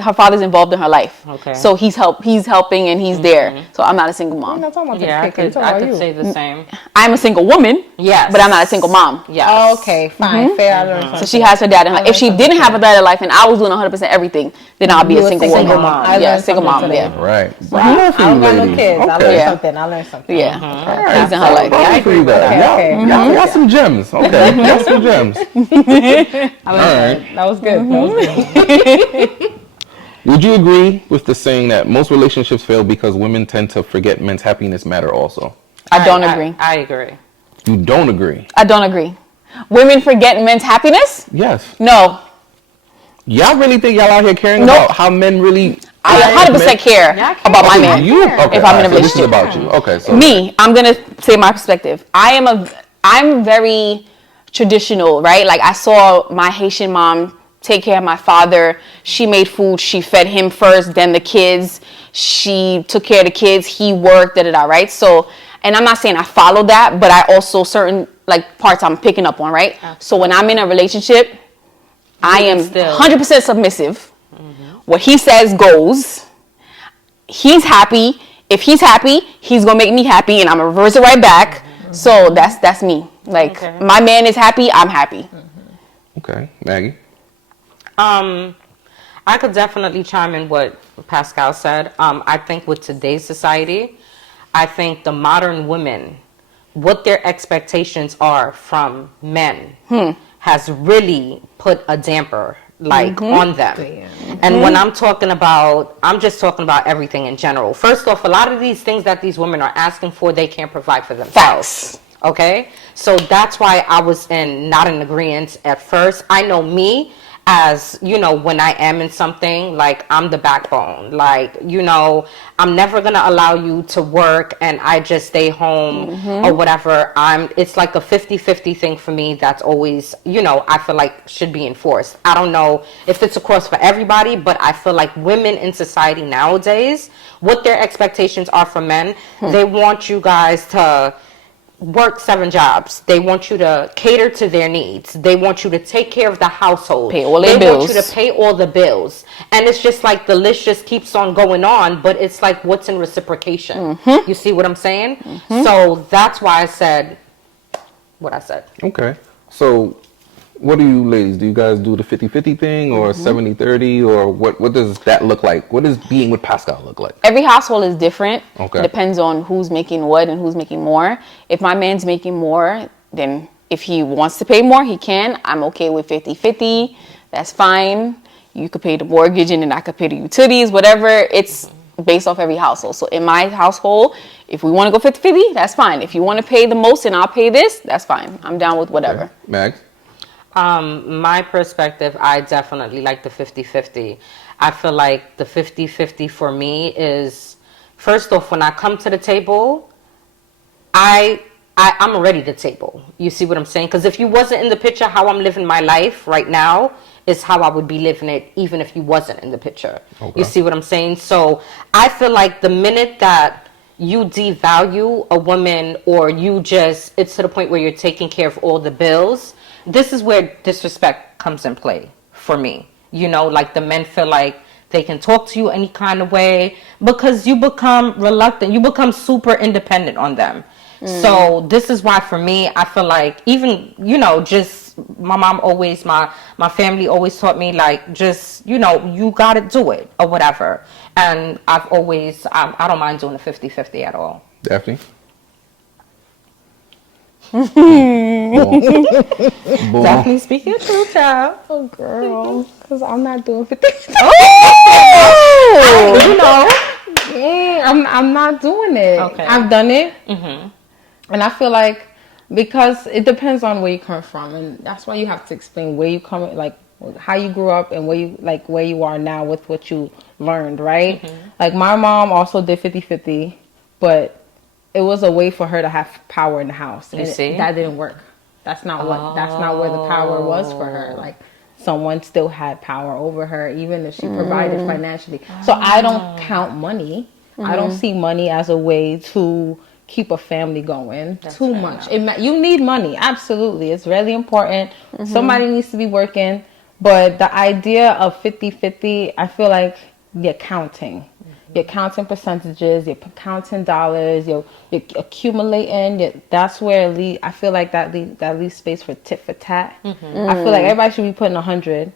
Her father's involved in her life. Okay. So he's helping and he's there. So I'm not a single We're mom. not talking about Yeah, I the kids. could, We're I talking could about say you. the same. I'm a single woman. Yes. But I'm not a single mom. Yes. Oh, okay, fine, fair. I learned something. So she has her dad in her. If she didn't have a dad in life and I was doing 100% everything, then I'll be You a a single single woman. mom. I Yeah, learned single something mom. today. Yeah. Right. I don't got no kids. I learned Okay. Yeah. something. I learned something. Yeah. All right. He's in her life. Proud I for agree you with guys. that. Okay. Y'all some gems. Okay. Y'all some gems. All right. That was good. That was good. Would you agree with the saying that most relationships fail because women tend to forget men's happiness matter also? I don't agree. I agree. You don't agree? I don't agree. Women forget men's happiness? Yes. No. Y'all really think y'all out here caring Nope. about how men really... I 100% care about my man. You? Okay. If I'm in a alright, so this is relationship. about you. Okay. So Me, I'm gonna say my perspective. I'm very traditional, right? Like I saw my Haitian mom take care of my father. She made food. She fed him first, then the kids. She took care of the kids. He worked, right? So, and I'm not saying I follow that, but I also certain like parts I'm picking up on, right? So when I'm in a relationship, I am still- 100% submissive. What he says goes. He's happy. If he's happy, he's gonna make me happy, and I'm gonna reverse it right back. So that's me. Like Okay. my man is happy, I'm happy. Okay. Maggie? I could definitely chime in what Pascal said. I think with today's society, I think the modern women, what their expectations are from men has really put a damper on them. And when I'm just talking about everything in general. First off, a lot of these things that these women are asking for, they can't provide for themselves. Facts. Okay? So that's why I was not in agreement at first. I know me as, you know, when I am in something, like I'm the backbone. Like, you know, I'm never going to allow you to work and I just stay home or whatever. It's like a 50-50 thing for me that's always, you know, I feel like should be enforced. I don't know if it's across for everybody, but I feel like women in society nowadays, what their expectations are from men, they want you guys to work 7 jobs. They want you to cater to their needs. They want you to take care of the household. Pay all their bills. They want you to pay all the bills. And it's just like the list just keeps on going on, but it's like what's in reciprocation. You see what I'm saying? So that's why I said what I said. Okay. So What do you ladies? Do you guys do the 50-50 thing or 70-30, or what does that look like? What does being with Pascal look like? Every household is different. Okay. It depends on who's making what and who's making more. If my man's making more, then if he wants to pay more, he can. I'm okay with 50-50. That's fine. You could pay the mortgage and then I could pay the utilities, whatever. It's based off every household. So in my household, if we want to go 50-50, that's fine. If you want to pay the most and I'll pay this, that's fine. I'm down with whatever. Okay. Mags? My perspective, I definitely like the 50-50. I feel like the 50-50 for me is, first off, when I come to the table, I'm already the table. You see what I'm saying? Because if you wasn't in the picture, how I'm living my life right now is how I would be living it even if you wasn't in the picture. Okay. You see what I'm saying? So I feel like the minute that you devalue a woman, or you just, it's to the point where you're taking care of all the bills, this is where disrespect comes in play for me. You know, like the men feel like they can talk to you any kind of way because you become reluctant. You become super independent on them. So this is why for me, I feel like even, you know, just my mom always, my family always taught me like, just, you know, you got to do it or whatever. And I've always, I don't mind doing a 50-50 at all. Daphne? Boom. Boom. Definitely speaking truth, child. Oh, girl. Because I'm not doing 50. You know. I'm not doing it. Okay. I've done it. And I feel like, because it depends on where you come from, and that's why you have to explain where you come, like how you grew up and where you are now with what you learned, right? Like my mom also did 50-50, but it was a way for her to have power in the house. You see? That didn't work. That's not where the power was for her. Like someone still had power over her, even if she provided financially. So I don't count money. I don't see money as a way to keep a family going. Too much. You need money, absolutely. It's really important. Somebody needs to be working. But the idea of 50-50, I feel like you're counting. You're counting percentages, you're counting dollars, you're accumulating. That's where I feel like that leaves space for tit for tat. I feel like everybody should be putting 100.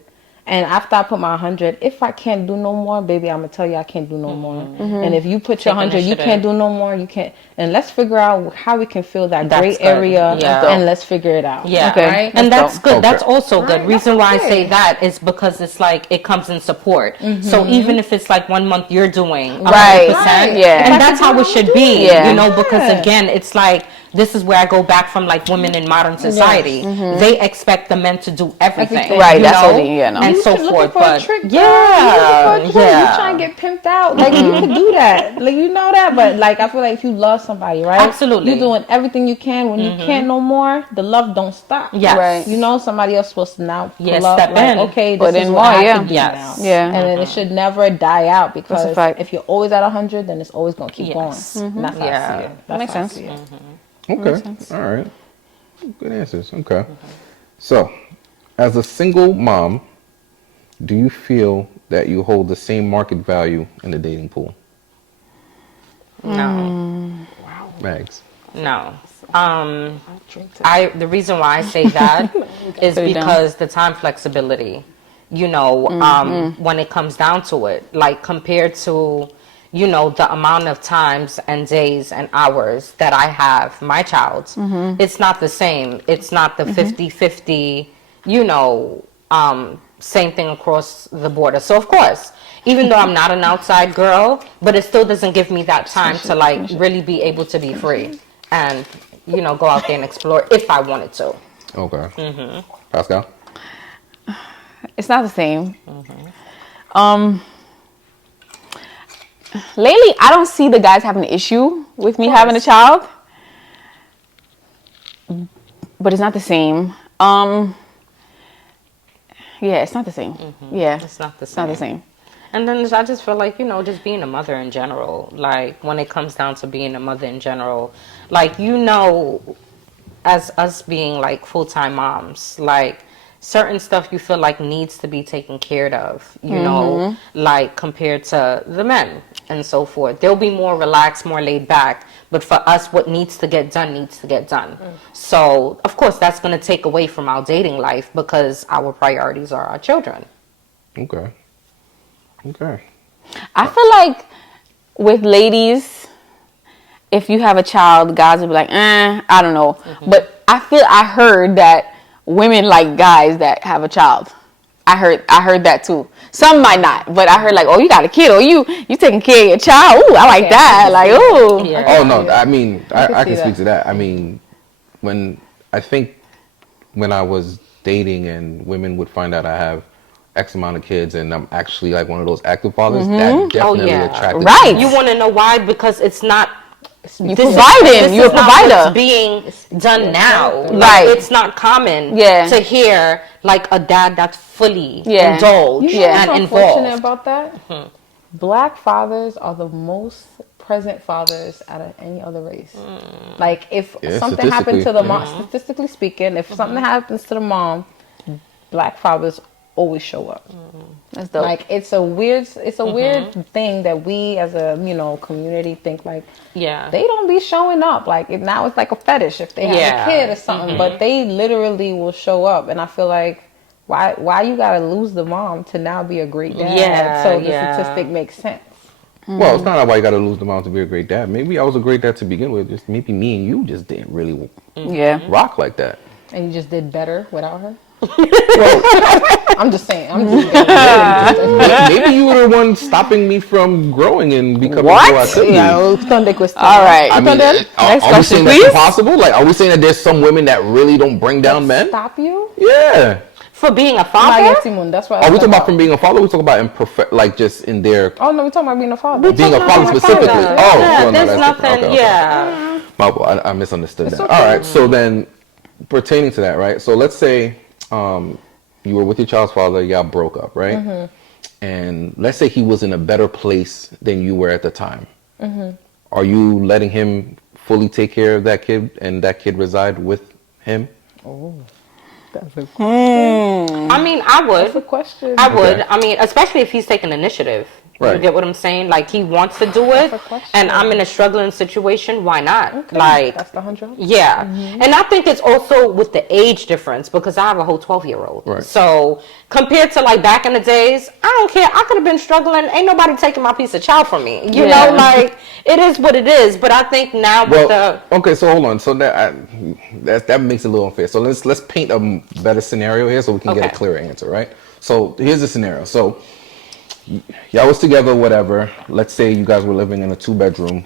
And after I put my 100, if I can't do no more, baby, I'm going to tell you I can't do no more. And if you put your 100, you can't do no more, you can't. And let's figure out how we can fill that gray area, and let's figure it out. Yeah. Okay. Right? And that's good. Okay. That's also good. Right, Reason why that's I say okay. that is because it's like it comes in support. So even if it's like 1 month you're doing 100%, Right. Yeah. and that's how it should be. Yeah. You know, because again, it's like this is where I go back from like women in modern society. They expect the men to do everything. Right, you that's know? what they- yeah, no. And You so looking forth. for a But trick, girl. yeah, You trying to get pimped out. Like you could do that. Like you know that. But like I feel like if you love somebody, right? Absolutely. You're doing everything you can. When you can't no more, the love don't stop. Yes. Right. You know somebody else supposed to now pull Yeah, up. step like, in. okay, Put this is in what I more, have to do Yes. now. Yeah. And then it should never die out, because That's a fact. if you're always at 100, then it's always gonna keep Yes. going. And that's how I Yeah. see it. That makes That's how I sense. see it. Okay. All right. Good answers. Okay. So, as a single mom, do you feel that you hold the same market value in the dating pool? no. Mags. No. The reason why I say that is Put it down. because the time flexibility, you know, when it comes down to it, like compared to, you know, the amount of times and days and hours that I have my child, it's not the same. It's not the 50-50, you know, same thing across the border. So of course, even though I'm not an outside girl, but it still doesn't give me that time to like really be able to be free and, you know, go out there and explore if I wanted to. Okay. Pascal? It's not the same. Lately, I don't see the guys having an issue with me having a child, but it's not the same. Yeah, it's not the same. Yeah, It's not the it's not the same. same. And then I just feel like, you know, just being a mother in general, like when it comes down to being a mother in general, like, you know, as us being like full-time moms, like certain stuff you feel like needs to be taken care of, you know, like compared to the men. and so forth. They'll be more relaxed, more laid back. But for us, what needs to get done needs to get done. So, of course, that's going to take away from our dating life because our priorities are our children. Okay. Okay. I feel like with ladies, if you have a child, guys will be like, I don't know. But I heard that women like guys that have a child. I heard that too. Some might not, but I heard like, oh, you got a kid, or you taking care of your child. Ooh, I like that. Like, ooh. Yeah. Oh no, I mean, I can see speak that. to that. I mean, when I was dating and women would find out I have X amount of kids and I'm actually like one of those active fathers, that definitely attracted Right. me. You want to know why? Because it's not. You provide him. You're a provider. What's being done now. Right. Like, it's not common Yeah. to hear like a dad that's fully Yeah. indulged You know what's and unfortunate involved. about that? Black fathers are the most present fathers out of any other race. Like if Yeah, something happened to the mom, statistically, statistically speaking, if something happens to the mom, black fathers always show up. That's dope. Like it's a weird thing that we as a community think like Yeah. they don't be showing up. Like now it's like a fetish if they have Yeah. a kid or something, but they literally will show up. And I feel like why you gotta lose the mom to now be a great dad? Yeah, So the yeah. statistic makes sense. Well, it's not why you got to lose the mom to be a great dad. Maybe I was a great dad to begin with. Just maybe me and you just didn't really Yeah. rock like that. And you just did better without her. Well, I'm just saying. I'm just maybe you were the one stopping me from growing and becoming What? who I could be. All right. I mean, Next are we question, saying that's please. impossible? Like, are we saying that there's some women that really don't bring down men? Stop you? Yeah. For being a father? That's why. Are we talking about from being a father? Or we talking about like just in their Oh no, we're talking about being a father. being a father Father. specifically? Yeah, Oh, well, no, there's that's nothing. different. Okay, okay. Yeah. My fault. I misunderstood that. okay. All right. So then, pertaining to that, right? So let's say you were with your child's father, y'all broke up, right? And let's say he was in a better place than you were at the time. Are you letting him fully take care of that kid and that kid reside with him? That's a I mean, I That's a would. question. I would. Okay. I mean, especially if he's taking initiative. You Right. get what I'm saying? Like he wants to do it, a question. and I'm in a struggling situation. Why not? Okay, Like, that's the 100. yeah. And I think it's also with the age difference because I have a whole 12-year-old. Right. So compared to like back in the days, I don't care. I could have been struggling. Ain't nobody taking my piece of child from me. You Yeah. know, like it is what it is. But I think now with Well, okay. So hold on. So that makes it a little unfair. So let's paint a better scenario here so we can get Okay. a clearer answer, right? So here's the scenario. So y'all was together, whatever. Let's say you guys were living in a 2-bedroom.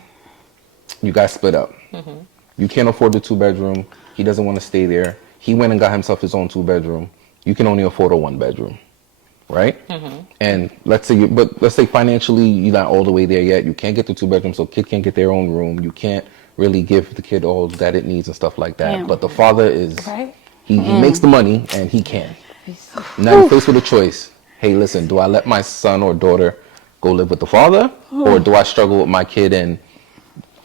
You guys split up. You can't afford the 2-bedroom. He doesn't want to stay there. He went and got himself his own 2-bedroom. You can only afford a 1-bedroom, right? And let's say financially you're not all the way there yet. You can't get the 2-bedroom, so kid can't get their own room. You can't really give the kid all that it needs and stuff like that. Damn. But the father is Right. he makes the money and he can. Now you're faced with a choice. Hey, listen, do I let my son or daughter go live with the father, or do I struggle with my kid and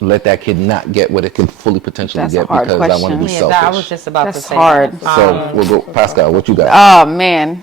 let that kid not get what it can fully potentially That's a get hard because I want to question. be yeah, selfish? that I was just about to That's say. hard. that. So we'll go, Pascal. What you got? Oh man.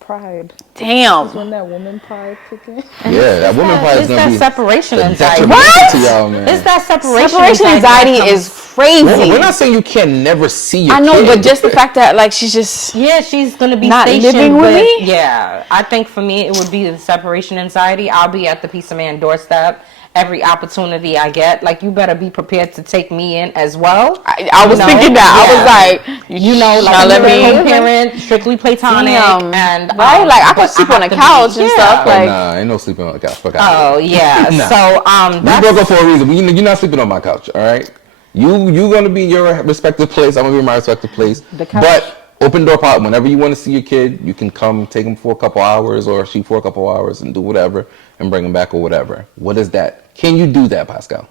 Pride. Damn. When that woman pride kick in. Yeah, that woman probably is It's gonna that be separation the anxiety. detrimental to y'all, man. It's that separation, Separation anxiety that is comes- crazy. We're not saying you can never see your I know, kid. but just the fact that like she's just Yeah, she's gonna be Not stationed living with me? Yeah, I think for me it would be the separation anxiety. I'll be at the piece of man doorstep every opportunity I get. Like you better be prepared to take me in as well. I was You know? thinking that. I was Yeah. like, You know, like Y'all let I'm me- a parent, strictly platonic, Damn. and right? Like I but could sleep have on the to be- couch and stuff. Oh, Like nah, ain't no sleeping on the couch. Fuck Oh out. yeah, Nah. so We that's broke up for a reason. You're not sleeping on my couch, all right? You gonna be in your respective place. I'm gonna be in my respective place. The couch. But open door policy. Whenever you want to see your kid, you can come take him for a couple hours or she for a couple hours and do whatever and bring him back or whatever. What is that? Can you do that, Pascal?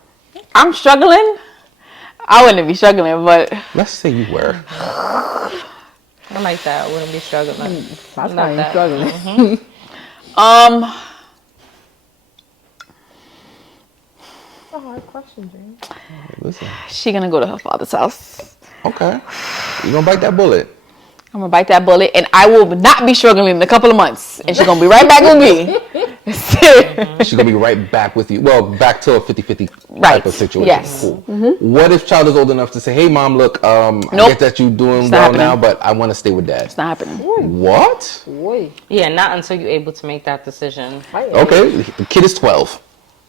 I'm struggling. I wouldn't be struggling, but Let's say you were. I like that. I wouldn't be struggling. That's Love not even that. struggling. That's a hard question, James. Listen. she gonna go to her father's house. Okay. You gonna bite that bullet? I'm gonna bite that bullet, and I will not be struggling in a couple of months, and she's gonna be right back with me. She's gonna be right back with you. Well, back to a 50-50 type Right. of situation. Yes. Cool. What if child is old enough to say, "Hey, mom, look, I Nope. get that you're doing It's well not now, happening. but I want to stay with dad." It's not happening. What? Boy. Yeah, not until you're able to make that decision. Okay, the kid is 12.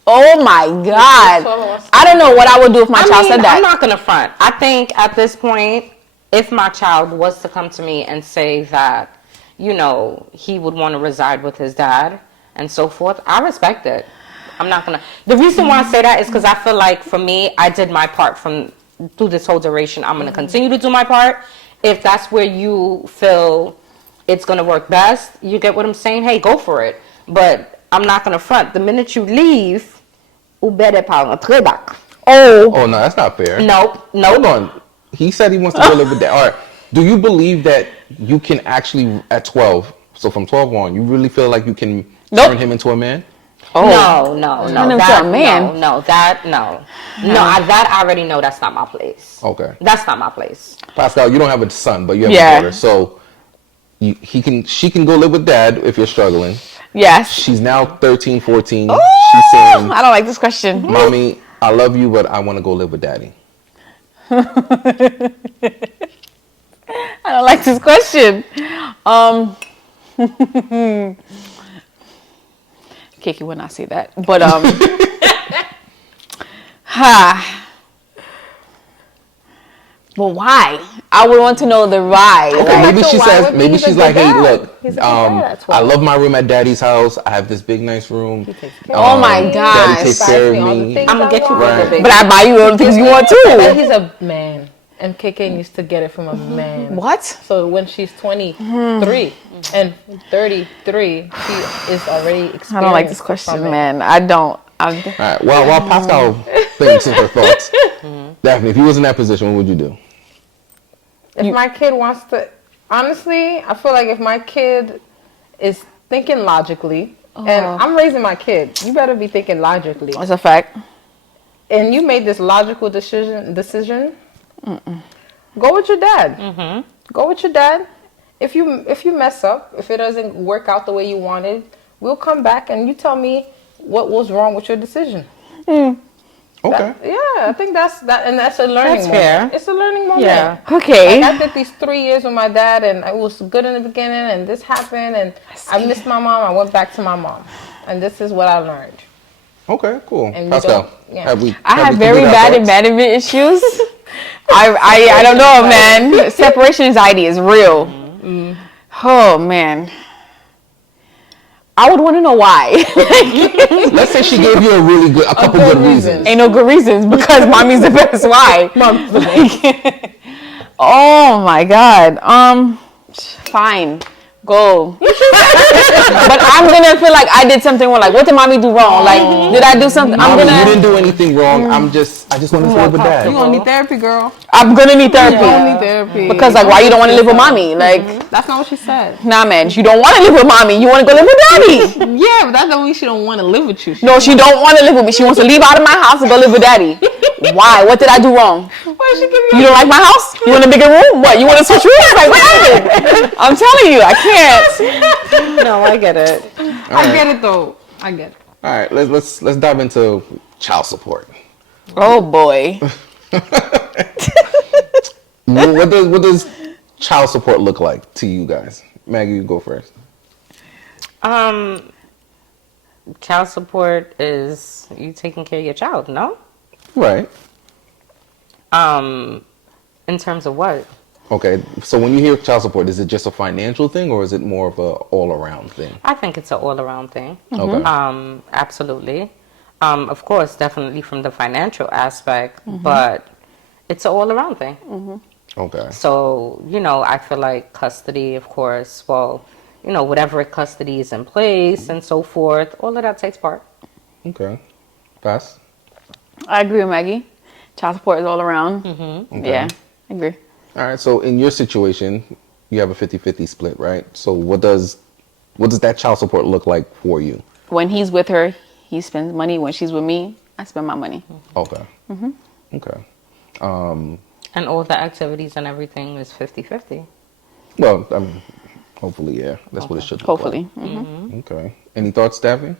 Oh my God! I don't know what I would do if my child said that. I'm not gonna front. I think at this point, if my child was to come to me and say that, you know, he would want to reside with his dad and so forth, I respect it. I'm not gonna. The reason why I say that is because I feel like for me, I did my part through this whole duration. I'm gonna continue to do my part. If that's where you feel it's gonna work best, you get what I'm saying. Hey, go for it. But I'm not gonna front. The minute you leave, Oh no, that's not fair. Nope. Hold on. He said he wants to go live with dad. All right. Do you believe that you can actually at 12? So from 12 on, you really feel like you can turn him into a man? Oh. No. Turn him to That a man. no. That I already know that's not my place. Okay. That's not my place. Pascal, you don't have a son, but you have Yeah. a daughter. So she can go live with dad if you're struggling. Yes. She's now 13, 14. Ooh, She's saying, I don't like this question. "Mommy, I love you, but I want to go live with daddy." I don't like this question. Kiki would not say that, but but why? I would want to know the why. Okay, maybe she why says, would maybe he's a she's good like, "Hey, dad. look, He's a good dad at 12. I love my room at daddy's house. I have this big, nice room. Oh my Daddy gosh. takes care of Buys me all the me." things I'm gonna I get you want. with the big. But I buy you all the things you want But too. he's a man, and KK needs to get it from a man. What? So when she's 23 and 33, she is already experienced. I don't like this question, from it. man. I don't. All right. Well, while Pascal thinks of her thoughts, Daphne, if you was in that position, what would you do? If my kid wants to, honestly, I feel like if my kid is thinking logically, and I'm raising my kid, you better be thinking logically. That's a fact. And you made this logical decision. Go with your dad. Go with your dad. If you mess up, if it doesn't work out the way you wanted, we'll come back and you tell me what was wrong with your decision. Okay. I think that's a learning That's moment. fair. It's a learning moment. Yeah. Okay. Like I did these 3 years with my dad, and it was good in the beginning, and this happened, and I missed my mom. I went back to my mom, and this is what I learned. Okay. Cool. And you Pascal, don't- yeah. have we? I have we very completed our bad thoughts? abandonment issues. I don't know, man. Separation anxiety is real. Oh man. I would want to know why. Let's say she gave you a couple good reasons. Ain't no good reasons because mommy's the best. Why? Oh my God. Fine. Go. But I'm gonna feel like I did something wrong. Like, what did mommy do wrong? Like, did I do something? Mommy, you didn't do anything wrong. I just want to live with dad. You gonna need therapy, girl. I'm gonna need therapy. You gonna need therapy. Because like, why you don't want to live with mommy? Like, That's not what she said. nah, man. You don't want to live with mommy. You want to go live with daddy. Yeah, but that doesn't mean she don't want to live with you. No, she don't want to live with me. She wants to leave out of my house and go live with daddy. Why? What did I do wrong? Why she give You don't like my house? You want a bigger room? What? You want to switch rooms? Like, what happened? I'm telling you, I can't. No, I get it. I get it though. I get it. All right. Let's dive into child support. Oh boy. What does child support look like to you guys? Maggie, you go first. Child support is you taking care of your child, no? Right. In terms of what? Okay. So when you hear child support, is it just a financial thing or is it more of a all-around thing? I think it's an all-around thing. Okay. Absolutely. Of course, definitely from the financial aspect, but it's an all-around thing. Okay. So, I feel like custody, of course, whatever custody is in place and so forth, all of that takes part. Okay. Pass. I agree with Maggie. Child support is all around. Okay. Yeah, I agree. All right. So in your situation, you have a 50-50 split, right? So what does that child support look like for you? When he's with her, he spends money. When she's with me, I spend my money. Okay. Okay. And all the activities and everything is 50-50. Well, I mean, hopefully, yeah. That's what it should look Hopefully. like. Okay. Any thoughts, Daphne?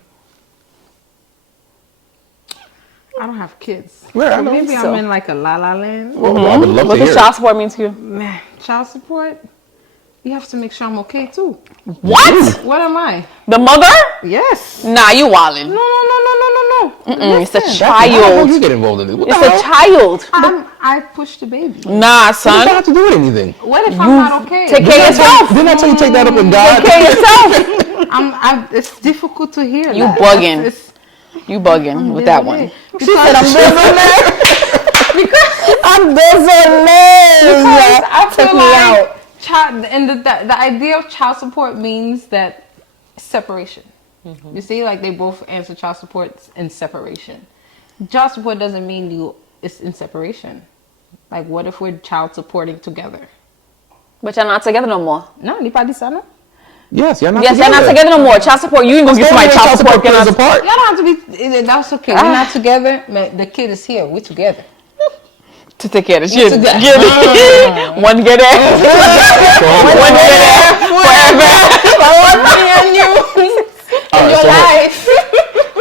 I don't have kids. Yeah, I know. Maybe So- I'm in like a la la land. Well, I would love What to does hear child it. support mean to you? Man, child support. You have to make sure I'm okay too. What? What am I? The mother? Yes. Nah, you wildin'. No. It's a Listen, How did child. you get involved in this? What It's the a hell? child. I push the baby. Nah, What does that son. have to do with anything? What if I'm not okay? Take care of yourself. Didn't I tell you take that up with Take God? care of yourself. It's difficult to hear. You that. bugging. It's- You bugging with that one. She said I'm I'm business. because I feel like child, and the idea of child support means that separation. You see, like they both answer child support in separation. Child support doesn't mean it's in separation. Like, what if we're child supporting together? But y'all not together no more. No, ni pas dit ça, no? Yes, you're not Yes, y'all not together no more. Child support. You ain't gonna get somebody child support. plays a part. Y'all don't have to be. That's okay. We're not together. Man, the kid is here. We're together. To take care of the You kid. together. One get it. One get it. Forever. Me and you. All right, Your so life.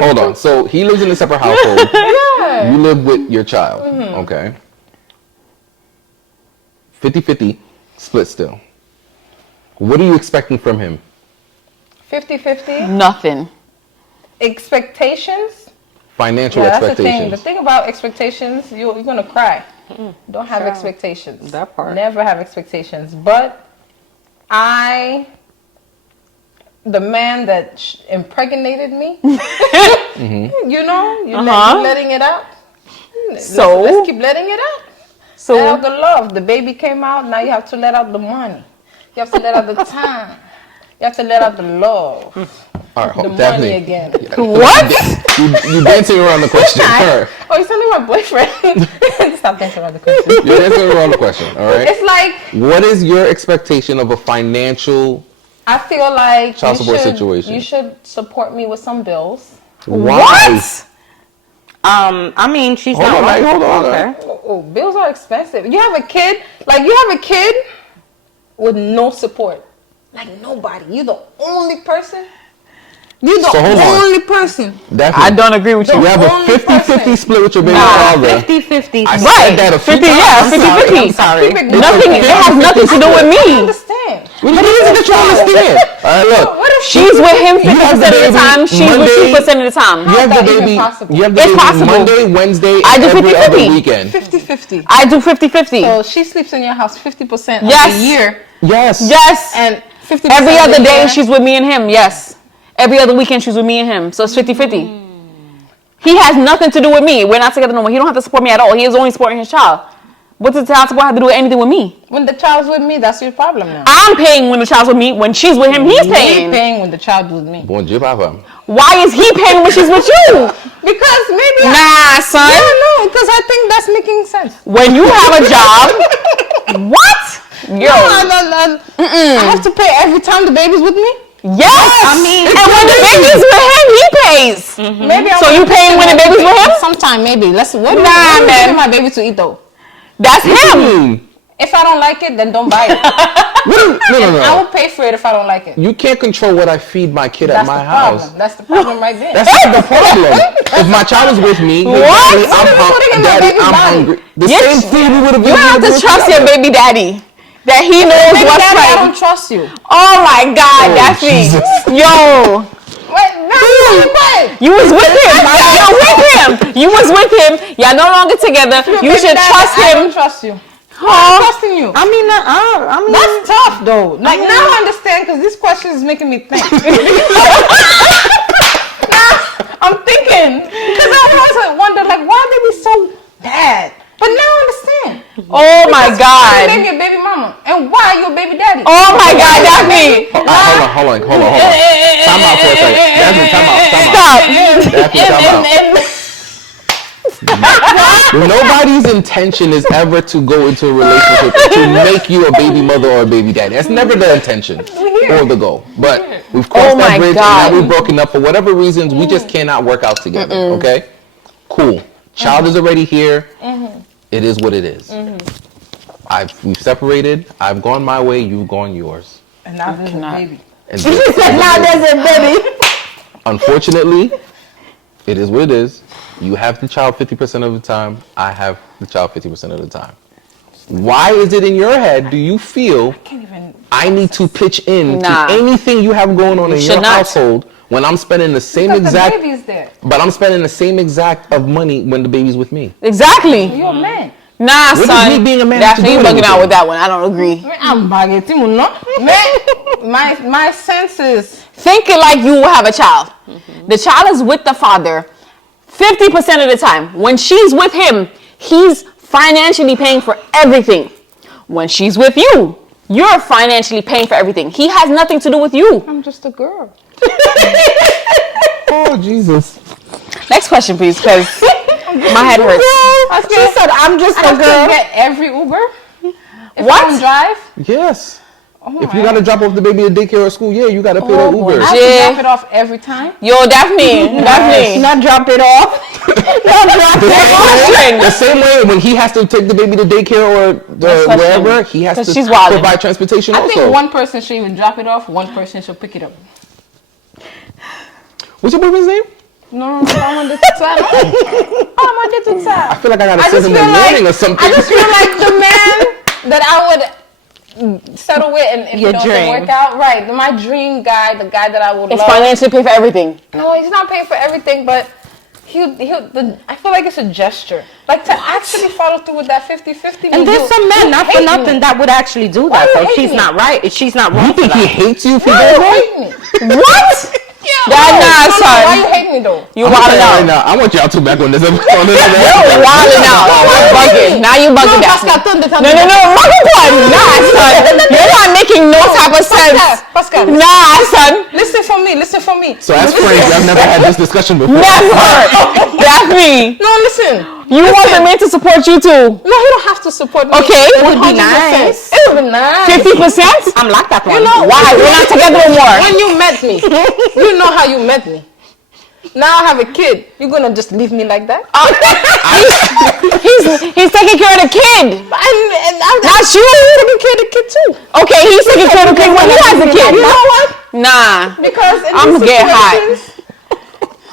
hold on. So he lives in a separate household. Yeah. You live with your child. Okay. 50-50 split still. What are you expecting from him? 50-50. Nothing. Expectations. Financial Yeah, that's the thing. The expectations. thing about expectations, you're gonna cry. Don't have Sure. expectations. That part. Never have expectations. But the man that impregnated me, you know, you're letting it out. So? Let's keep letting it out. So Let out the love. The baby came out. Now you have to let out the money. You have to let out the time. You have to let out the love. All right, The hold, money Daphne. again. what? You dancing around the question. All right. Oh, you're sounding my boyfriend. Stop dancing around the question. You're dancing around the question. All right. It's like, What is your expectation of a financial? I feel like Child support situation. You should support me with some bills. Why? I mean, she's Hold not on, wrong. like, hold on. Okay. Oh, bills are expensive. You have a kid, with no support. Like nobody. You're the only person. You're the So hold on. only person. Daphne, I don't agree with you. You have a only 50-50 person. split with your baby Nah, father. 50-50. I Right. said that a few 50, yeah, times. 50-50. I'm sorry. Keep it Nothing. It has nothing to do with I me. understand. What is it that you understand? All right, look. What if She's with him You have 50% the of the baby time. She's with Monday. 2% of the time. You have the that even baby. possible? You have the It's baby possible. Monday, Wednesday, I and do every 50-50. other weekend. 50-50. I do 50-50. So she sleeps in your house 50% Yes. of the year. Yes. Yes. And 50% Every of other the day year. she's with me and him. Yes. Every other weekend she's with me and him. So it's 50-50. He has nothing to do with me. We're not together no more. He don't have to support me at all. He is only supporting his child. What does the child support have to do with anything with me? When the child's with me, that's your problem now. I'm paying when the child's with me. When she's with him, he's He's paying. paying when the child's with me. Bon Dieu, papa. Why is he paying when she's with you? Because maybe Nah, son. no, because I think that's making sense. When you have a job, what? Yo. I have to pay every time the baby's with me. Yes. I mean, and when the baby's with him, he pays. Maybe So you paying when the baby's with him? Sometime maybe. What Nah, do you man. give my baby to eat though? That's him. If I don't like it, then don't buy it. No. I will pay for it if I don't like it. You can't control what I feed my kid That's at my the problem. house. That's the problem right there. That's not the problem. If my child is with me, hey, What? Daddy, What are you putting in my Daddy, baby's I'm body? hungry. The Yes. same food we would have You have to trust your baby daddy. That he knows Baby what's daddy, I right. don't trust you. Oh my God, Oh, that's me. Jesus. Yo. Wait, no, what? You was with him. You're with him. You was with him. Y'all no longer together. You Baby should daddy, trust I don't him. trust you. Huh? I'm trusting you. I mean, That's tough though. Like now I understand because this question is making me think. Now I'm thinking because I always wonder like why they be so bad. But now I understand. Oh my You God. name your baby mama and why your baby daddy? Oh my God, that's me. Hold on. Time out for a second. Jasmine, time out. Stop. Jasmine, time out. Nobody's intention is ever to go into a relationship to make you a baby mother or a baby daddy. That's never the intention or the goal. But we've crossed Oh my that bridge God. and now we've broken up for whatever reasons. We just cannot work out together. Okay? Cool. Child is already here. It is what it is. We've separated. I've gone my way. You've gone yours. And now there's a baby. And Now there's a baby. unfortunately, it is what it is. You have the child 50% of the time. I have the child 50% of the time. Why is it in your head? Do you feel I need to pitch in Nah. to anything you have going on in should your not. household when I'm spending the same Because exact? the baby's there. But I'm spending the same exact of money when the baby's with me. Exactly. You're a man. Nah, What does son. me being a man have to Daphne, do you with bugging out anything? with that one. I don't agree. I'm bugging you, no? Man, my senses. Think it like you will have a child. The child is with the father 50% of the time. When she's with him, he's financially paying for everything. When she's with you, you're financially paying for everything. He has nothing to do with you. I'm just a girl. Oh Jesus! Next question, please, because my head hurts. She said, I'm just a girl. Get every Uber? If What? I don't drive? Yes. Oh If you gotta drop off the baby at daycare or school, yeah, you gotta pay the Uber. I have to drop it off every time? Yo, Daphne. Not drop it off. The same way when he has to take the baby to daycare or question. wherever, he has 'Cause to she's wildin'. provide transportation I also. think one person should even drop it off, one person should pick it up. What's your boyfriend's name? No, I'm on the side. I'm on the side. I feel like I gotta I send just him feel a warning or something. I just feel like the man that I would settle with, and if Your it doesn't dream. work out, right? My dream guy, the guy that I would It's love. financially pay for everything. No, he's not paying for everything, but I feel like it's a gesture. Like to actually follow through with that 50-50. And there's some men, not for nothing, that would actually do Why that. you So hate she's me? not right. She's not You wrong for think he that. hates you if he Why does you that? hate me? What? No, Nah, son. why you hate me though? You I'm telling wildin' you out. right now, I want y'all two back on this episode. You're wildin' out. You're bugging. Now you bugging Daphne. No. Nah, son. You're not making no type of sense. Pascal, Nah, son. listen for me. So as friends, I've never had this discussion before. Never. Daphne. No, listen. You want the man to support you too. No, he don't have to support me. Okay. It would be 100%. nice. It would be nice. 50%? I'm like that one. You know Why? We're not together no more. When you met me, you know how you met me. Now I have a kid. You're gonna just leave me like that? He's taking care of the kid. I'm Not you. taking care of the kid too. Okay, he's taking care of the kid when he has a kid. You know what? Nah. Because in I'm these getting hot. situations-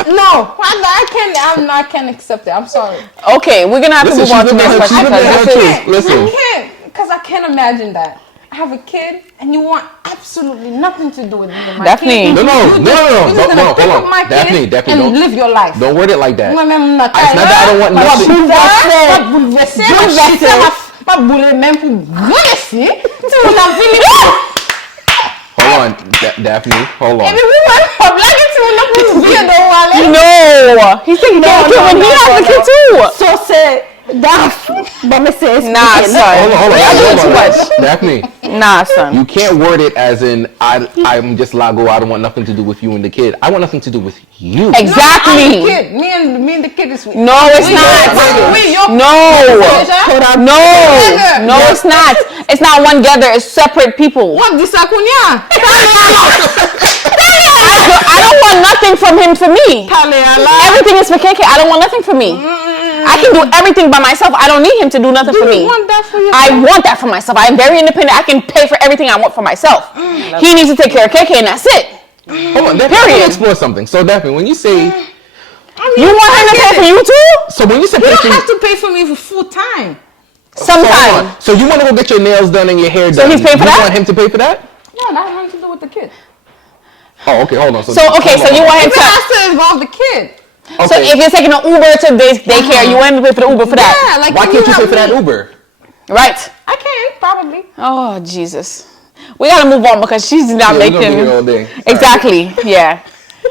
No, I can't accept it. I'm sorry. Okay, we're gonna have to move on to the next question. she's living her because- truth. Listen. I can't, because I can't imagine that. I have a kid, and you want absolutely nothing to do with me. My Daphne. kid. No, You're just no, gonna pick hold up my on. Daphne, kid Daphne, and don't live your life. Don't word it like that. Moi même It's not that I don't want nothing. Pas bouler même pour graisser. Tu m'en as fini. Hold on, Daphne, hold Et on. puis vous m'avez pas blagué, tu m'en as plus vieux de Wale. No, he's taking care of the kid when he has a kid too. So say, Daph, but me say, Nah, son. Hold on, Y'all doing hold too on. much. Daphne, Nah, son. you can't word it as in I'm just Lago. I don't want nothing to do with you and the kid. I want nothing to do with you. I'm the Exactly. kid. Me and the kid is sweet. No, it's not. No, it's not. It's not one together. It's separate people. What this akunya? I don't want nothing from him for me. Everything is for KK. I don't want nothing for me. I can do everything by myself. I don't need him to do nothing for me. You want that for I yourself? want that for myself. I am very independent. I can pay for everything I want for myself. He needs to take care of KK, and that's it. Hold on, Daphne, I Period. want to explore something. So Daphne, when you say, You want him to pay for you too? so when you say You pay don't for have to pay for me for full time. Sometime. So you want to go get your nails done and your hair So done. he's paying for you that? want him to pay for that? No, that has nothing to do with the kid. Oh, okay, hold on. So okay, so you want him It to. has to involve the kid. Okay. So if you're taking an Uber to daycare, you want him to pay for the Uber for that, Yeah, like why when can't you pay have for that me- Uber? right? I can probably. Oh Jesus, we gotta move on because she's not Yeah, we're gonna be making here all day. exactly. Yeah,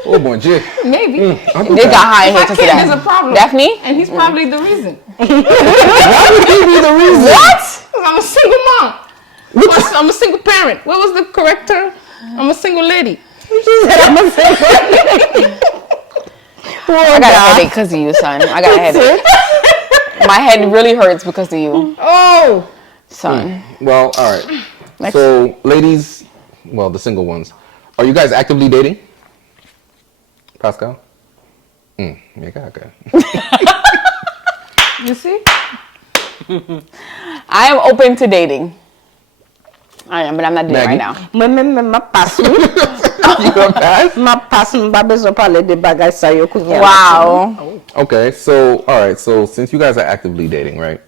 Oh, bon Dieu. Maybe. they got high If here I to can, see there's a that. problem. Daphne, And he's probably the reason. Why would he be the reason? what? 'Cause I'm a single mom. I'm a single parent. What was the correct term? I'm a single lady. I got a headache because of you, son. I got a headache. My head really hurts because of you, Oh. son. Well, all right. Next. So, ladies, well, the single ones, are you guys actively dating? Pascal? Yeah, okay. You see? I am open to dating. I am, but I'm not dating Maggie? right now. Ma pass me. You gonna pass? Ma pass me. Ba bezo parler de bagay sa yo kunya. Wow. Okay, so all right, so since you guys are actively dating, right?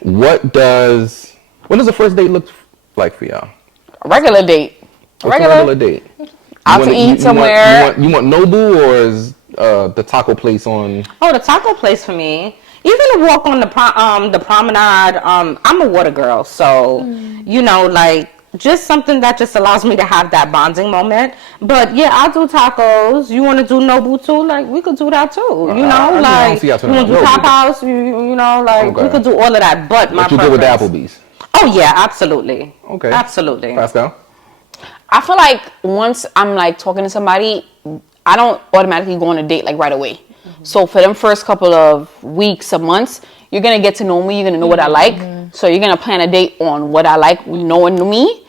What does the first date look like for y'all? A regular date. What's a regular date? Out to eat somewhere. You want Nobu or is the taco place on? Oh, the taco place for me. Even a walk on the promenade. I'm a water girl, so you know, like just something that just allows me to have that bonding moment. But yeah, I'll do tacos. You want to do Nobu too? Like we could do that too. You know, I like don't see y'all you want to do Nobu. tap house. You know, like we Okay. could do all of that. But my But you good with the preference- Applebee's? Oh yeah, absolutely. Okay. Absolutely. Pascal? I feel like once I'm like talking to somebody, I don't automatically go on a date like right away. So for them first couple of weeks or months, you're gonna get to know me. You're gonna know what I like. So you're gonna plan a date on what I like, knowing me,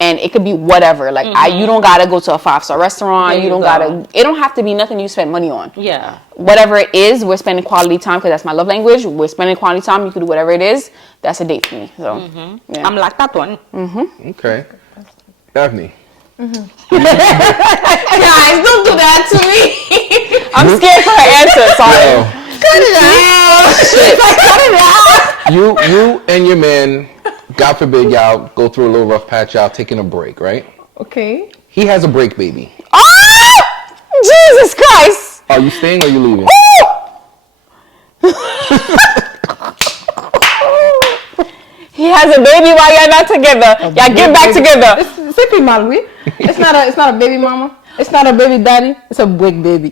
and it could be whatever. Like you don't gotta go to a 5-star restaurant. There You you don't go. gotta. It don't have to be nothing you spend money on. Yeah. Whatever it is, we're spending quality time because that's my love language. We're spending quality time. You can do whatever it is. That's a date for me. So yeah. I'm like that one. Okay. Daphne? Guys, don't do that to me. I'm scared for her answer. Sorry. Yo, Cut it out. you and your man, God forbid y'all go through a little rough patch, y'all taking a break, right? Okay. He has a break baby. Oh, Jesus Christ. Are you staying or are you leaving? He has a baby while y'all not together. Y'all get back together. C'est plus mal, oui. It's not a baby mama. It's not a baby daddy. It's a break baby.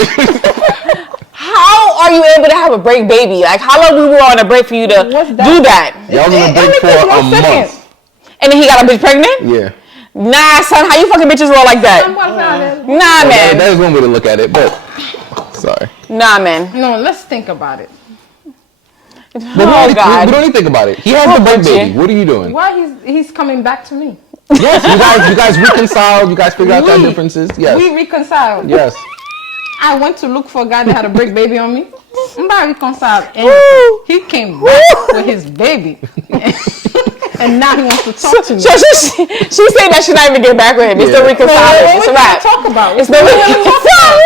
How are you able to have a break baby? Like, how long we were on a break for you to What's that? do that? Y'all was on a It break only for takes a 1 second. month. And then he got a bitch pregnant? Yeah. Nah, son, how you fucking bitches roll like that? Nah, That man. is one way to look at it, but sorry. Nah, man. No, let's think about it. But Oh, we God. don't even think about it. He has Oh, the break Richie. baby. What are you doing? Why he's coming back to me? Yes, you guys reconciled. You guys figured out your differences. Yes. We reconciled. Yes. I went to look for a guy that had a break baby on me. Mba reconciled. And Woo. he came back with his baby. And now he wants to talk to me. She said that she not even get back with him. It's Yeah. the reconciling. It's a What we wrap. gonna talk about? It's the reconciling.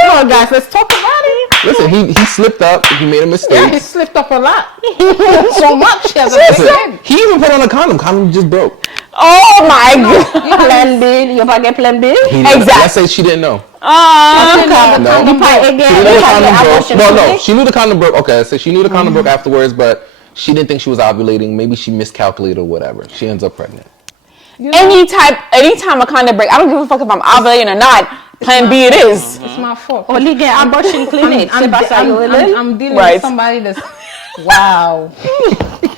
Come on, guys, let's talk about it. Listen, he slipped up. He made a Yeah, mistake. he slipped up a lot. So much. He has a Listen, break baby. he even put on a condom. Condom just broke. Oh my god. Plan B. You about to get plan B? He didn't- Exactly. Let's say she didn't know. She didn't know the No. condom broke. She didn't know the condom broke. Well, no, she knew the condom broke. Okay, so she knew the condom broke afterwards, but she didn't think she was ovulating. Maybe she miscalculated or whatever. She ends up pregnant. Anytime a condom break, I don't give a fuck if I'm ovulating or not. Plan B it is. It's my fault. Only get abortion clinic. C'est pas ça, yo, I'm dealing Right. with somebody that's wow.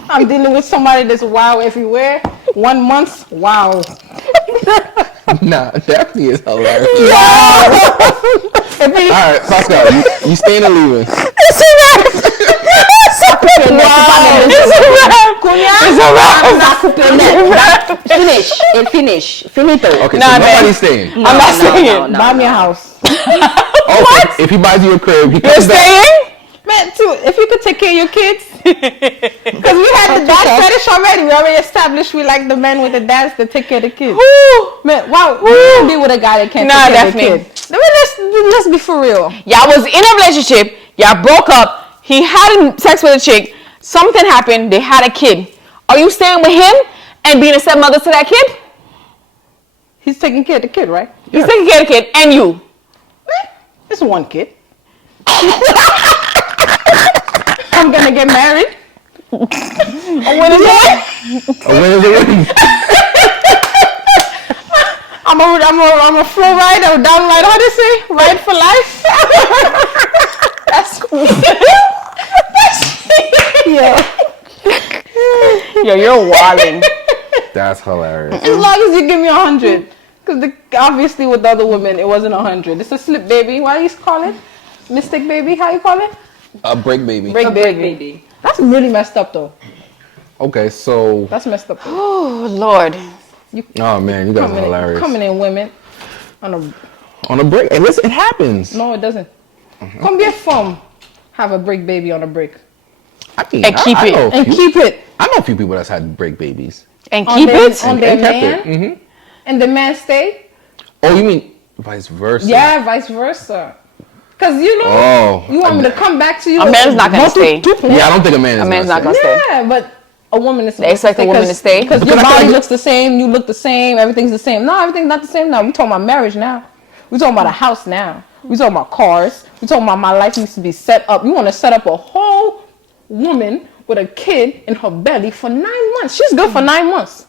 I'm dealing with somebody that's wow everywhere. 1 month, wow. Nah, Daphne is hilarious. All right, Pascal, you staying or leaving? It's a wrap. Finish. It finish. Finito. Okay, Nah, so man. nobody's staying. I'm not staying. Buy me a house. Okay, if he buys you a crib, he You're comes back. staying? Man, too, if you could take care of your kids. Because we had the dad fetish already. We already established we like the men with the dads that take care of the kids. Woo. Man, wow, we can't be with a guy that can't Nah, take care of the definitely. kid. I mean, let's be for real. Y'all was in a relationship. Y'all broke up. He had sex with a chick. Something happened. They had a kid. Are you staying with him and being a stepmother to that kid? He's taking care of the kid, right? He's taking care of the kid and you. It's one kid. I'm gonna get married. A winner's A winner's a win. I'm a flow ride or down ride. How do you say? Ride for life. That's yeah. Yo, you're wilding. That's hilarious. As long as you give me 100, because obviously with the other women it wasn't 100. It's a slip baby. Why you call it? Mistake baby? How you call it? A break baby. Break baby. That's really messed up though. Okay, so That's messed up. Oh Lord. oh man, you guys are hilarious. Coming in women on a On a break, and listen, it happens. no, it doesn't. Combien de femmes have a break baby on a break? I mean, And keep it. know a And few- keep it I know a few people that's had break babies. And on keep their, it. on their And kept man, it. Mm-hmm. and the man stay. Oh, you mean vice versa? Yeah, vice versa. Because you know, Oh, you want me to come back to you. A man's not gonna stay. Yeah, I don't think a man is. A man's gonna not gonna stay. stay. Yeah, but a woman is. They expect a woman to stay? because Because your I feel body like- looks the same. You look the same. Everything's the same. No, everything's not the same now. We talking about marriage now. We talking about a house now. We talking about cars. We talking about my life needs to be set up. You want to set up a whole woman with a kid in her belly for 9 months. She's good for 9 months.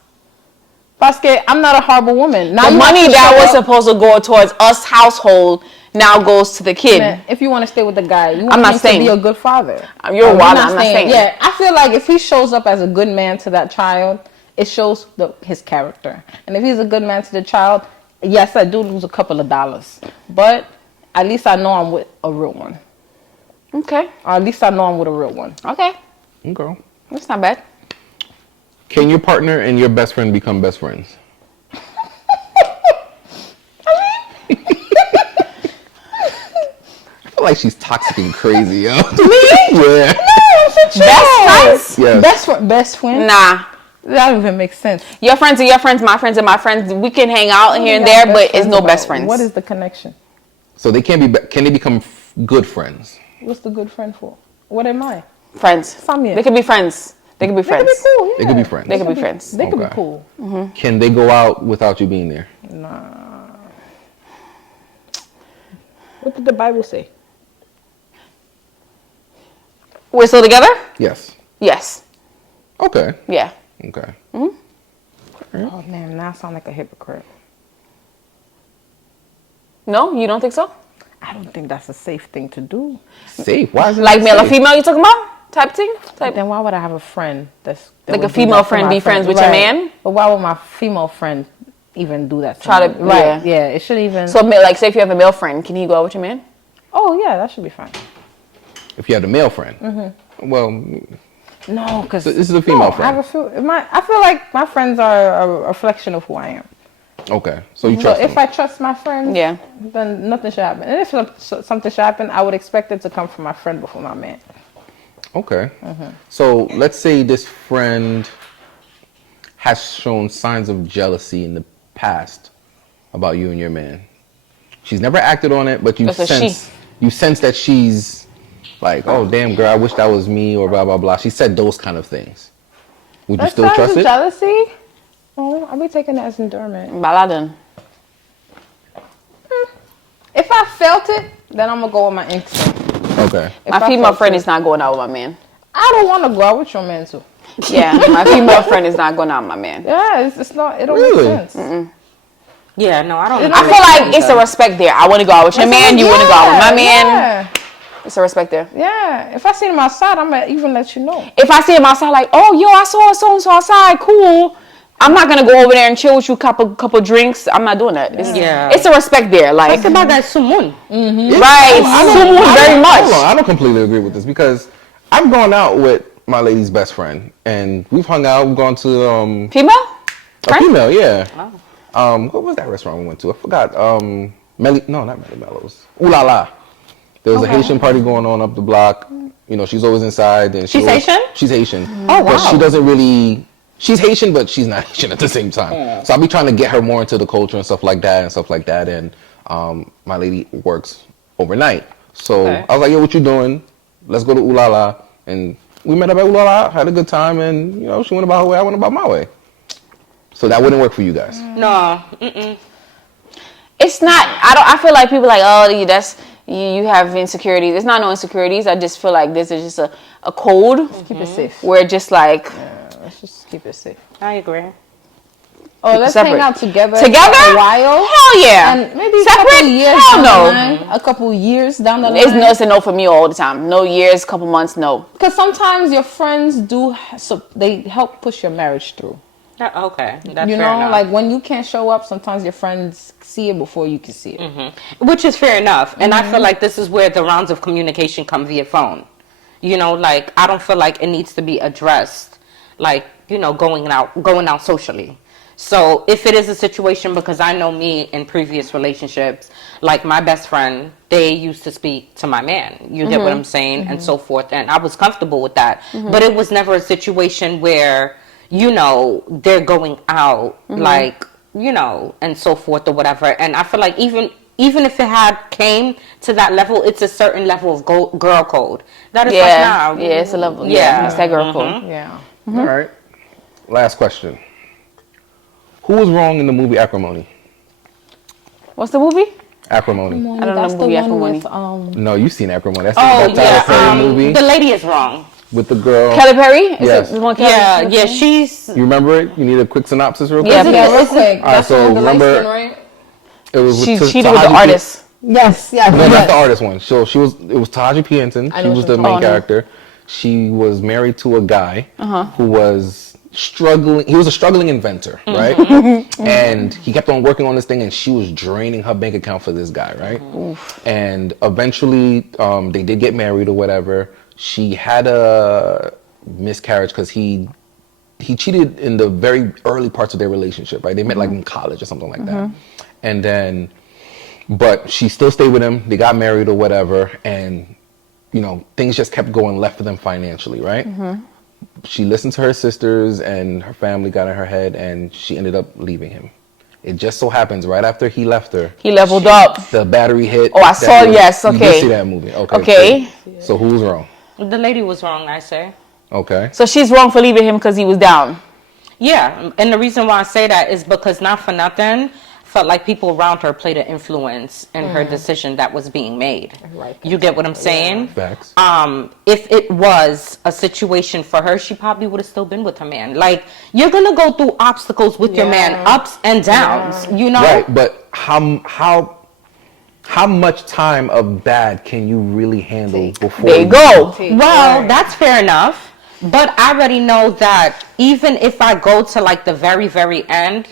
Parce I'm not a horrible woman. Now The you money have to that show was up. supposed to go towards us household now goes to the kid. Man, if you want to stay with the guy, you I'm want not him staying. to be a good father. You're wild, not I'm not staying. staying. Yeah, I feel like if he shows up as a good man to that child, it shows his character. And if he's a good man to the child, yes, I do lose a couple of dollars, but at least I know I'm with a real one. Okay. Or at least I know I'm with a real one. Okay. Okay. That's not bad. Can your partner and your best friend become best friends? I feel like she's toxic and crazy, yo. Me? Yeah. Best friends? Yes. Best friend? Nah. That don't even make sense. Your friends are your friends, my friends are my friends. We can hang out here and What there, are but best it's friends no about? best friends. What is the connection? So they can be. Can they become good friends? What's the good friend for? What am I? friends? Family. They could be friends. They could be They could friends. be cool. Yeah. They could be friends. They could be friends. They could be Okay. cool. Can they go out without you being there? What did the Bible say? We're still together? Yes. Yes. Okay. Yeah. Okay. Oh man, now I sound like a hypocrite. No, you don't think so? I don't think that's a safe thing to do. Safe. Why is it Like not male or safe? female you talking about? Type thing? Type. Then why would I have a friend that Like would a do female that to friend my be friends with your man? But why would my female friend even do that? Try me? to- right? yeah. Yeah, it should even. So like say if you have a male friend, can he go out with your man? Oh yeah, that should be fine. If you had a male friend. Well, No, because So this is a female friend. I feel like my friends are a reflection of who I am. okay. So you So trust if them. I trust my friends, Yeah. then nothing should happen. And if something should happen, I would expect it to come from my friend before my man. Okay. So let's say this friend has shown signs of jealousy in the past about you and your man. She's never acted on it, but you That's a sense that she's like, oh damn girl, I wish that was me, or blah blah blah. She said those kind of things. Would you That still signs trust of it? jealousy? Oh, I'll be taking it as endurement. Baladan. If I felt it, then I'm gonna go with my instinct. Okay. If My I female felt friend it- is not going out with my man. I don't want to go out with your man too. Yeah, my female friend is not going out with my man. Yeah, it's not. It don't Really? make sense. Yeah, no, I don't. It I agree feel with like you, it's a though. respect there. I want to go out with your man. You want to go out with my man. Yeah, It's a respect there. yeah. If I see him outside, I'm gonna even let you know. If I see him outside, like, oh, yo, I saw so and so outside, cool. I'm not gonna go over there and chill with you, couple drinks. I'm not doing that. Yeah. It's a respect there, like, It's about that sumun. right? Sumu very Hold on, much. I don't completely agree with this because I've gone out with my lady's best friend and we've hung out. We've gone to Female? a female, yeah. What was that restaurant we went to? I forgot. No, not Melly Mellows. Ooh La La. There was a Haitian party going on up the block. You know, she's always inside. And She's Haitian? She's Haitian. Oh, wow. But she doesn't really. She's Haitian, but she's not Haitian at the same time. So I'll be trying to get her more into the culture and stuff like that. And my lady works overnight. So Okay. I was like, yo, what you doing? Let's go to Ooh La La. And we met up at Ooh La La, had a good time, and you know, she went about her way, I went about my way. So that wouldn't work for you guys. No. Mm-mm. It's not. I feel like people like, oh, that's you have insecurities. It's not no insecurities. I just feel like this is just a code Keep it safe. where just like Let's just keep it safe. I agree. Oh, let's separate. hang out together. Together? For a while. Hell yeah. And maybe a Separate? couple years Hell down no. the line. A couple years down the line. It's a no for me all the time. No years, couple months, no. Because sometimes your friends so they help push your marriage through. Okay, that's You fair know, enough. like when you can't show up, sometimes your friends see it before you can see it. Which is fair enough. And I feel like this is where the rounds of communication come via phone. You know, like I don't feel like it needs to be addressed, like, you know, going out socially. So if it is a situation, because I know me in previous relationships, like my best friend, they used to speak to my man. You get what I'm saying? And so forth. And I was comfortable with that. But it was never a situation where, you know, they're going out, like, you know, and so forth or whatever. And I feel like even if it had came to that level, it's a certain level of girl code. That is like, nah. Yeah, it's a level. Yeah. Yeah, it's that girl code. Yeah. All right. Last question. Who was wrong in the movie Acrimony? What's the movie? Acrimony. I don't know the movie Acrimony. No, you've seen Acrimony. That's Oh, that Tyler Perry movie the lady is wrong. with the girl. Kelly Perry? Is Yes. it the one Kelly? Yeah, Kelly yeah, Perry? she's... You remember it? You need a quick synopsis real quick? Yeah, Yeah, real please. quick. All right, That's so the one with the light remember- skin, right? It was She with cheated with the Taraji P- artist. Yes, yes. No, not the artist one. So it was Taraji P. Henson. I She know was what the you're main talking about. character. She was married to a guy who was struggling. He was a struggling inventor, right? And he kept on working on this thing, and she was draining her bank account for this guy, right? And eventually, they did get married or whatever. She had a miscarriage because he cheated in the very early parts of their relationship, right? They met like in college or something like that. And then, but she still stayed with him. They got married or whatever. And, you know, things just kept going left for them financially, right? She listened to her sisters and her family got in her head and she ended up leaving him. It just so happens right after he left her, He leveled up. the battery hit. Oh, I That saw, was- yes, You okay. did see that movie. Okay. Okay. cool. So who's wrong? The lady was wrong, I say. Okay. So she's wrong for leaving him because he was down. Yeah, and the reason why I say that is because not for nothing, felt like people around her played an influence in her decision that was being made. Right. You get what I'm saying? Facts. If it was a situation for her, she probably would have still been with her man. Like, you're gonna go through obstacles with your man, ups and downs, you know? Right, but how much time of bad can you really handle before There you go. Well, that's fair enough. But I already know that even if I go to like the very, very end,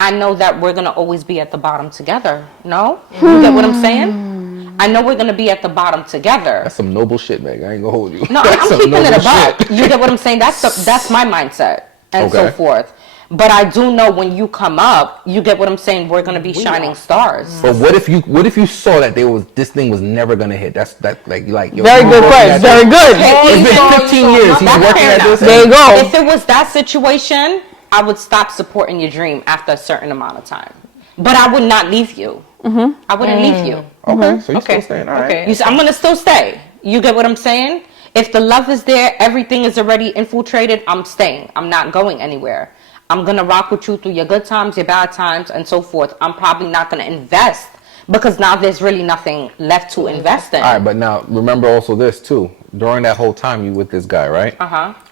I know that we're going to always be at the bottom together. No? You get what I'm saying? I know we're going to be at the bottom together. That's some noble shit, Meg. I ain't gonna hold you. No, That's I'm some keeping it noble a buck. shit. You get what I'm saying? That's my mindset and so Okay. forth. But I do know when you come up, you get what I'm saying, we're going to be shining stars. But what if you saw that this thing was never gonna hit? Like yo, Very he's good working question. at Very this- good. It's been 15 years. He's That's working fair at this. enough. There you go. If it was that situation, I would stop supporting your dream after a certain amount of time. But I would not leave you. I wouldn't leave you. Okay, so you Okay. still staying? All right. Okay. I'm gonna still stay. You get what I'm saying? If the love is there, everything is already infiltrated, I'm staying. I'm not going anywhere. I'm gonna rock with you through your good times, your bad times, and so forth. I'm probably not gonna invest because now there's really nothing left to invest in. All right, but now remember also this too. During that whole time you with this guy, right?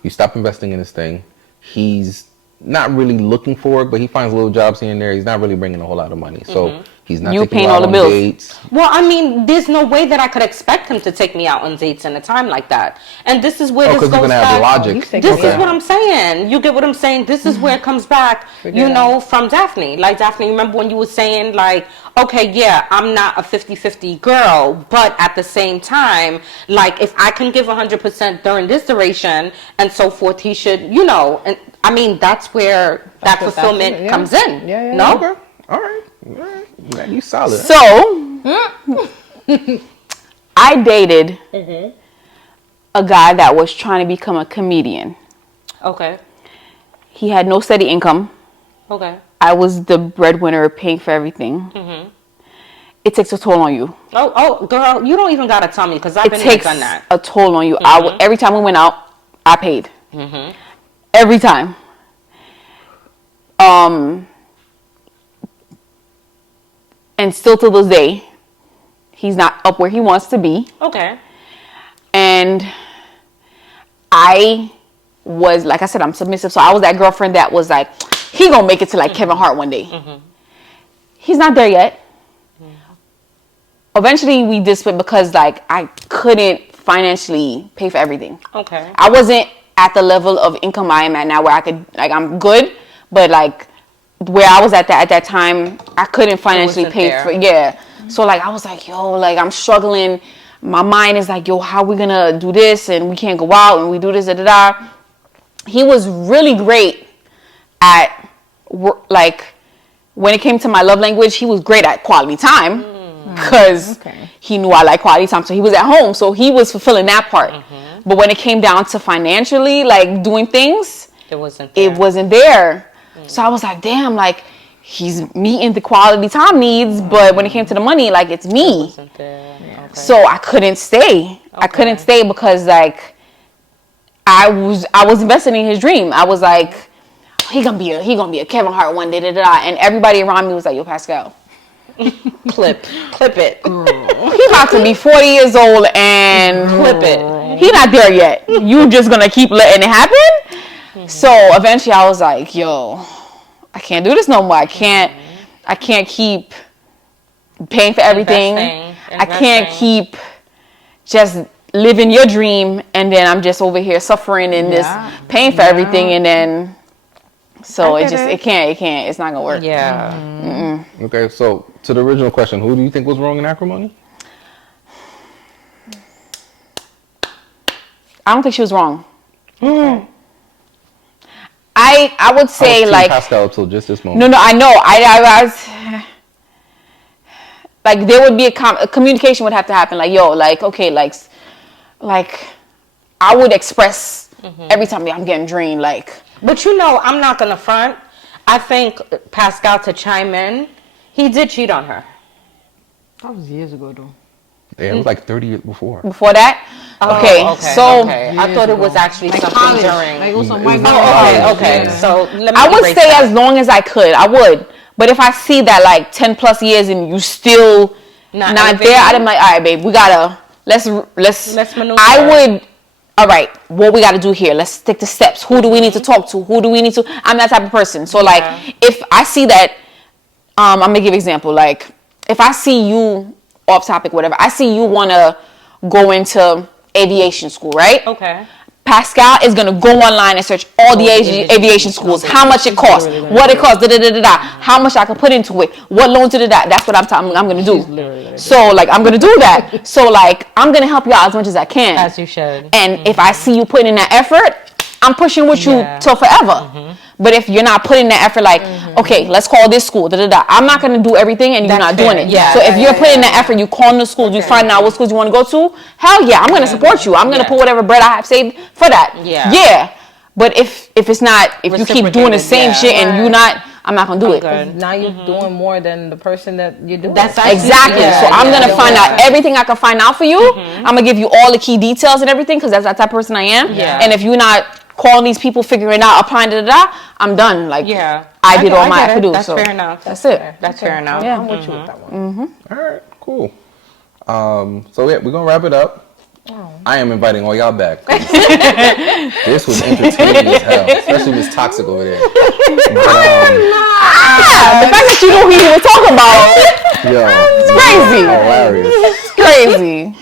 You stop investing in this thing. He's not really looking for it, but he finds little jobs here and there. He's not really bringing a whole lot of money, so he's not You taking paying you out all the on bills. dates. Well, I mean, there's no way that I could expect him to take me out on dates in a time like that. And this is where Oh, this because goes you're gonna have back. logic. This is what I'm saying. You get what I'm saying? This is where it comes back, you know, from Daphne. Like, Daphne, remember when you were saying, like, okay, yeah, I'm not a 50-50 girl, but at the same time, like, if I can give 100% during this duration and so forth, he should, you know, and I mean, that's where that what fulfillment that's it, yeah. comes in. Yeah, no? Okay, all right. Man, you solid. So, I dated a guy that was trying to become a comedian. Okay. He had no steady income. Okay. I was the breadwinner paying for everything. It takes a toll on you. Oh, girl, you don't even gotta tell me because I've It been there, takes done that. a toll on you. Every time we went out, I paid. Every time. And still to this day, he's not up where he wants to be. Okay. And I was, like I said, I'm submissive. So I was that girlfriend that was like, he gonna make it to like Kevin Hart one day. He's not there yet. Eventually we just went because like I couldn't financially pay for everything. Okay. I wasn't at the level of income I am at now where I could, like, I'm good, but like where I was at that time, I couldn't financially wasn't pay there. for, yeah. So like I was like, yo, like I'm struggling. My mind is like, yo, how we gonna do this? And we can't go out and we do this, da da da. He was really great at like when it came to my love language, he was great at quality time because he knew I like quality time. So he was at home, so he was fulfilling that part. But when it came down to financially, like doing things, It wasn't there. So I was like, damn, like he's meeting the quality time needs, but when it came to the money, like it's me. wasn't there. Okay. So I couldn't stay. I couldn't stay because like I was invested in his dream. I was like, he gonna be a Kevin Hart one day, and everybody around me was like, yo, Pascal, clip it. he about to be 40 years old and Clip it. he not there yet. You just gonna keep letting it happen? So eventually I was like, yo, I can't do this no more. I can't keep paying for everything. I can't keep just living your dream and then I'm just over here suffering and just paying for everything, and then so it can't, it's not gonna work. Yeah. Okay, so to the original question, who do you think was wrong in acrimony? I don't think she was wrong. I would say I was like Pascal up till just this moment. no, I know. I was like there would be a communication would have to happen. Like yo, like okay, like I would express every time I'm getting drained. Like, But I'm not gonna front. I think Pascal, to chime in, he did cheat on her. That was years ago, though. Yeah, it was like 30 years before. before that, okay, so I thought it was actually something College. during. Like, it was some It white was girl. Okay. Yeah. So let me I would erase stay that. as long as I could. I would, but if I see that like 10 plus years and you still Not not elevating? there, I'm like, all right, babe, we gotta let's maneuver. I would. All right, what we got to do here? Let's take the steps. Who do we need to talk to? Who do we need to? I'm that type of person. So like, if I see that, I'm gonna give an example. Like, if I see you off topic, whatever, I see you wanna go into aviation school, right? Okay. Pascal is gonna go online and search all the aviation schools, how much it costs, what it costs, how much I can put into it, what loan to that. That's what I'm gonna do. So like I'm gonna do that. So like I'm gonna help you out as much as I can. As you should. And if I see you putting in that effort, I'm pushing with you till forever. But if you're not putting that effort, like, okay, let's call this school, I'm not going to do everything and you're That's not doing fair. it. Yeah, so if yeah, you're yeah, putting yeah. that effort, you calling the schools, you finding out what schools you want to go to, hell yeah, I'm going to support you. I'm going to Yeah. put whatever bread I have saved for that. Yeah. Yeah. But if it's not, if you keep doing the Reciprocated, same yeah. shit and you're not, I'm not going to do it. good. Now you're doing more than the person that you're doing. That's actually- Exactly. Yeah, so I'm yeah, gonna yeah, find yeah. out everything I can find out for you. I'm gonna give you all the key details and everything because that's that type of person I am. Yeah. And if you're not calling these people, figuring it out, applying I'm done. Like I did all I my get I could it. do. That's So fair enough. that's it. That's fair enough. I'm with you with that one. All right, cool. So yeah, we're gonna wrap it up. I am inviting all y'all back. This was entertaining as hell, especially Miss Toxic over there. But, The fact that you knew who you were talking about, yo, it's crazy. hilarious. It's crazy.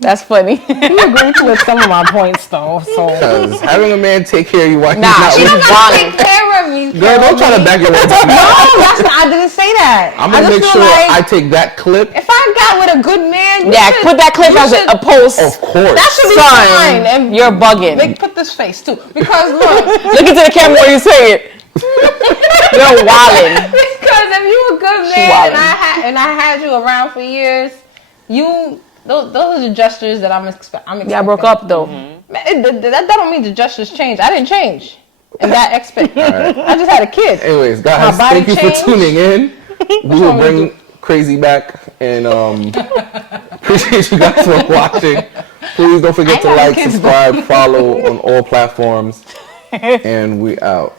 That's funny. You agreed with some of my points though, so. Because having a man take care of you while Nah, he's she's not with wilding. Take care of me. Girl, don't try to back your words up. No, that's not, I didn't say that. I'm I gonna just make feel sure like I take that clip. if I got with a good man, Yeah, put that clip as a post. Of course. that should be Son, fine. And you're bugging. Like, put this face too, because look, Look into the camera when you say it. You're wilding. because if you a good She man wildin'. and I had you around for years, those are the gestures that I'm expecting. Yeah, I broke up though. That don't mean the gestures changed. I didn't change in that aspect. Alright. I just had a kid. Anyways, guys, My body thank you changed. for tuning in. We will wrong with bring Crazy back and appreciate you guys for watching. Please don't forget to I got like, kids, subscribe, follow on all platforms. And we out.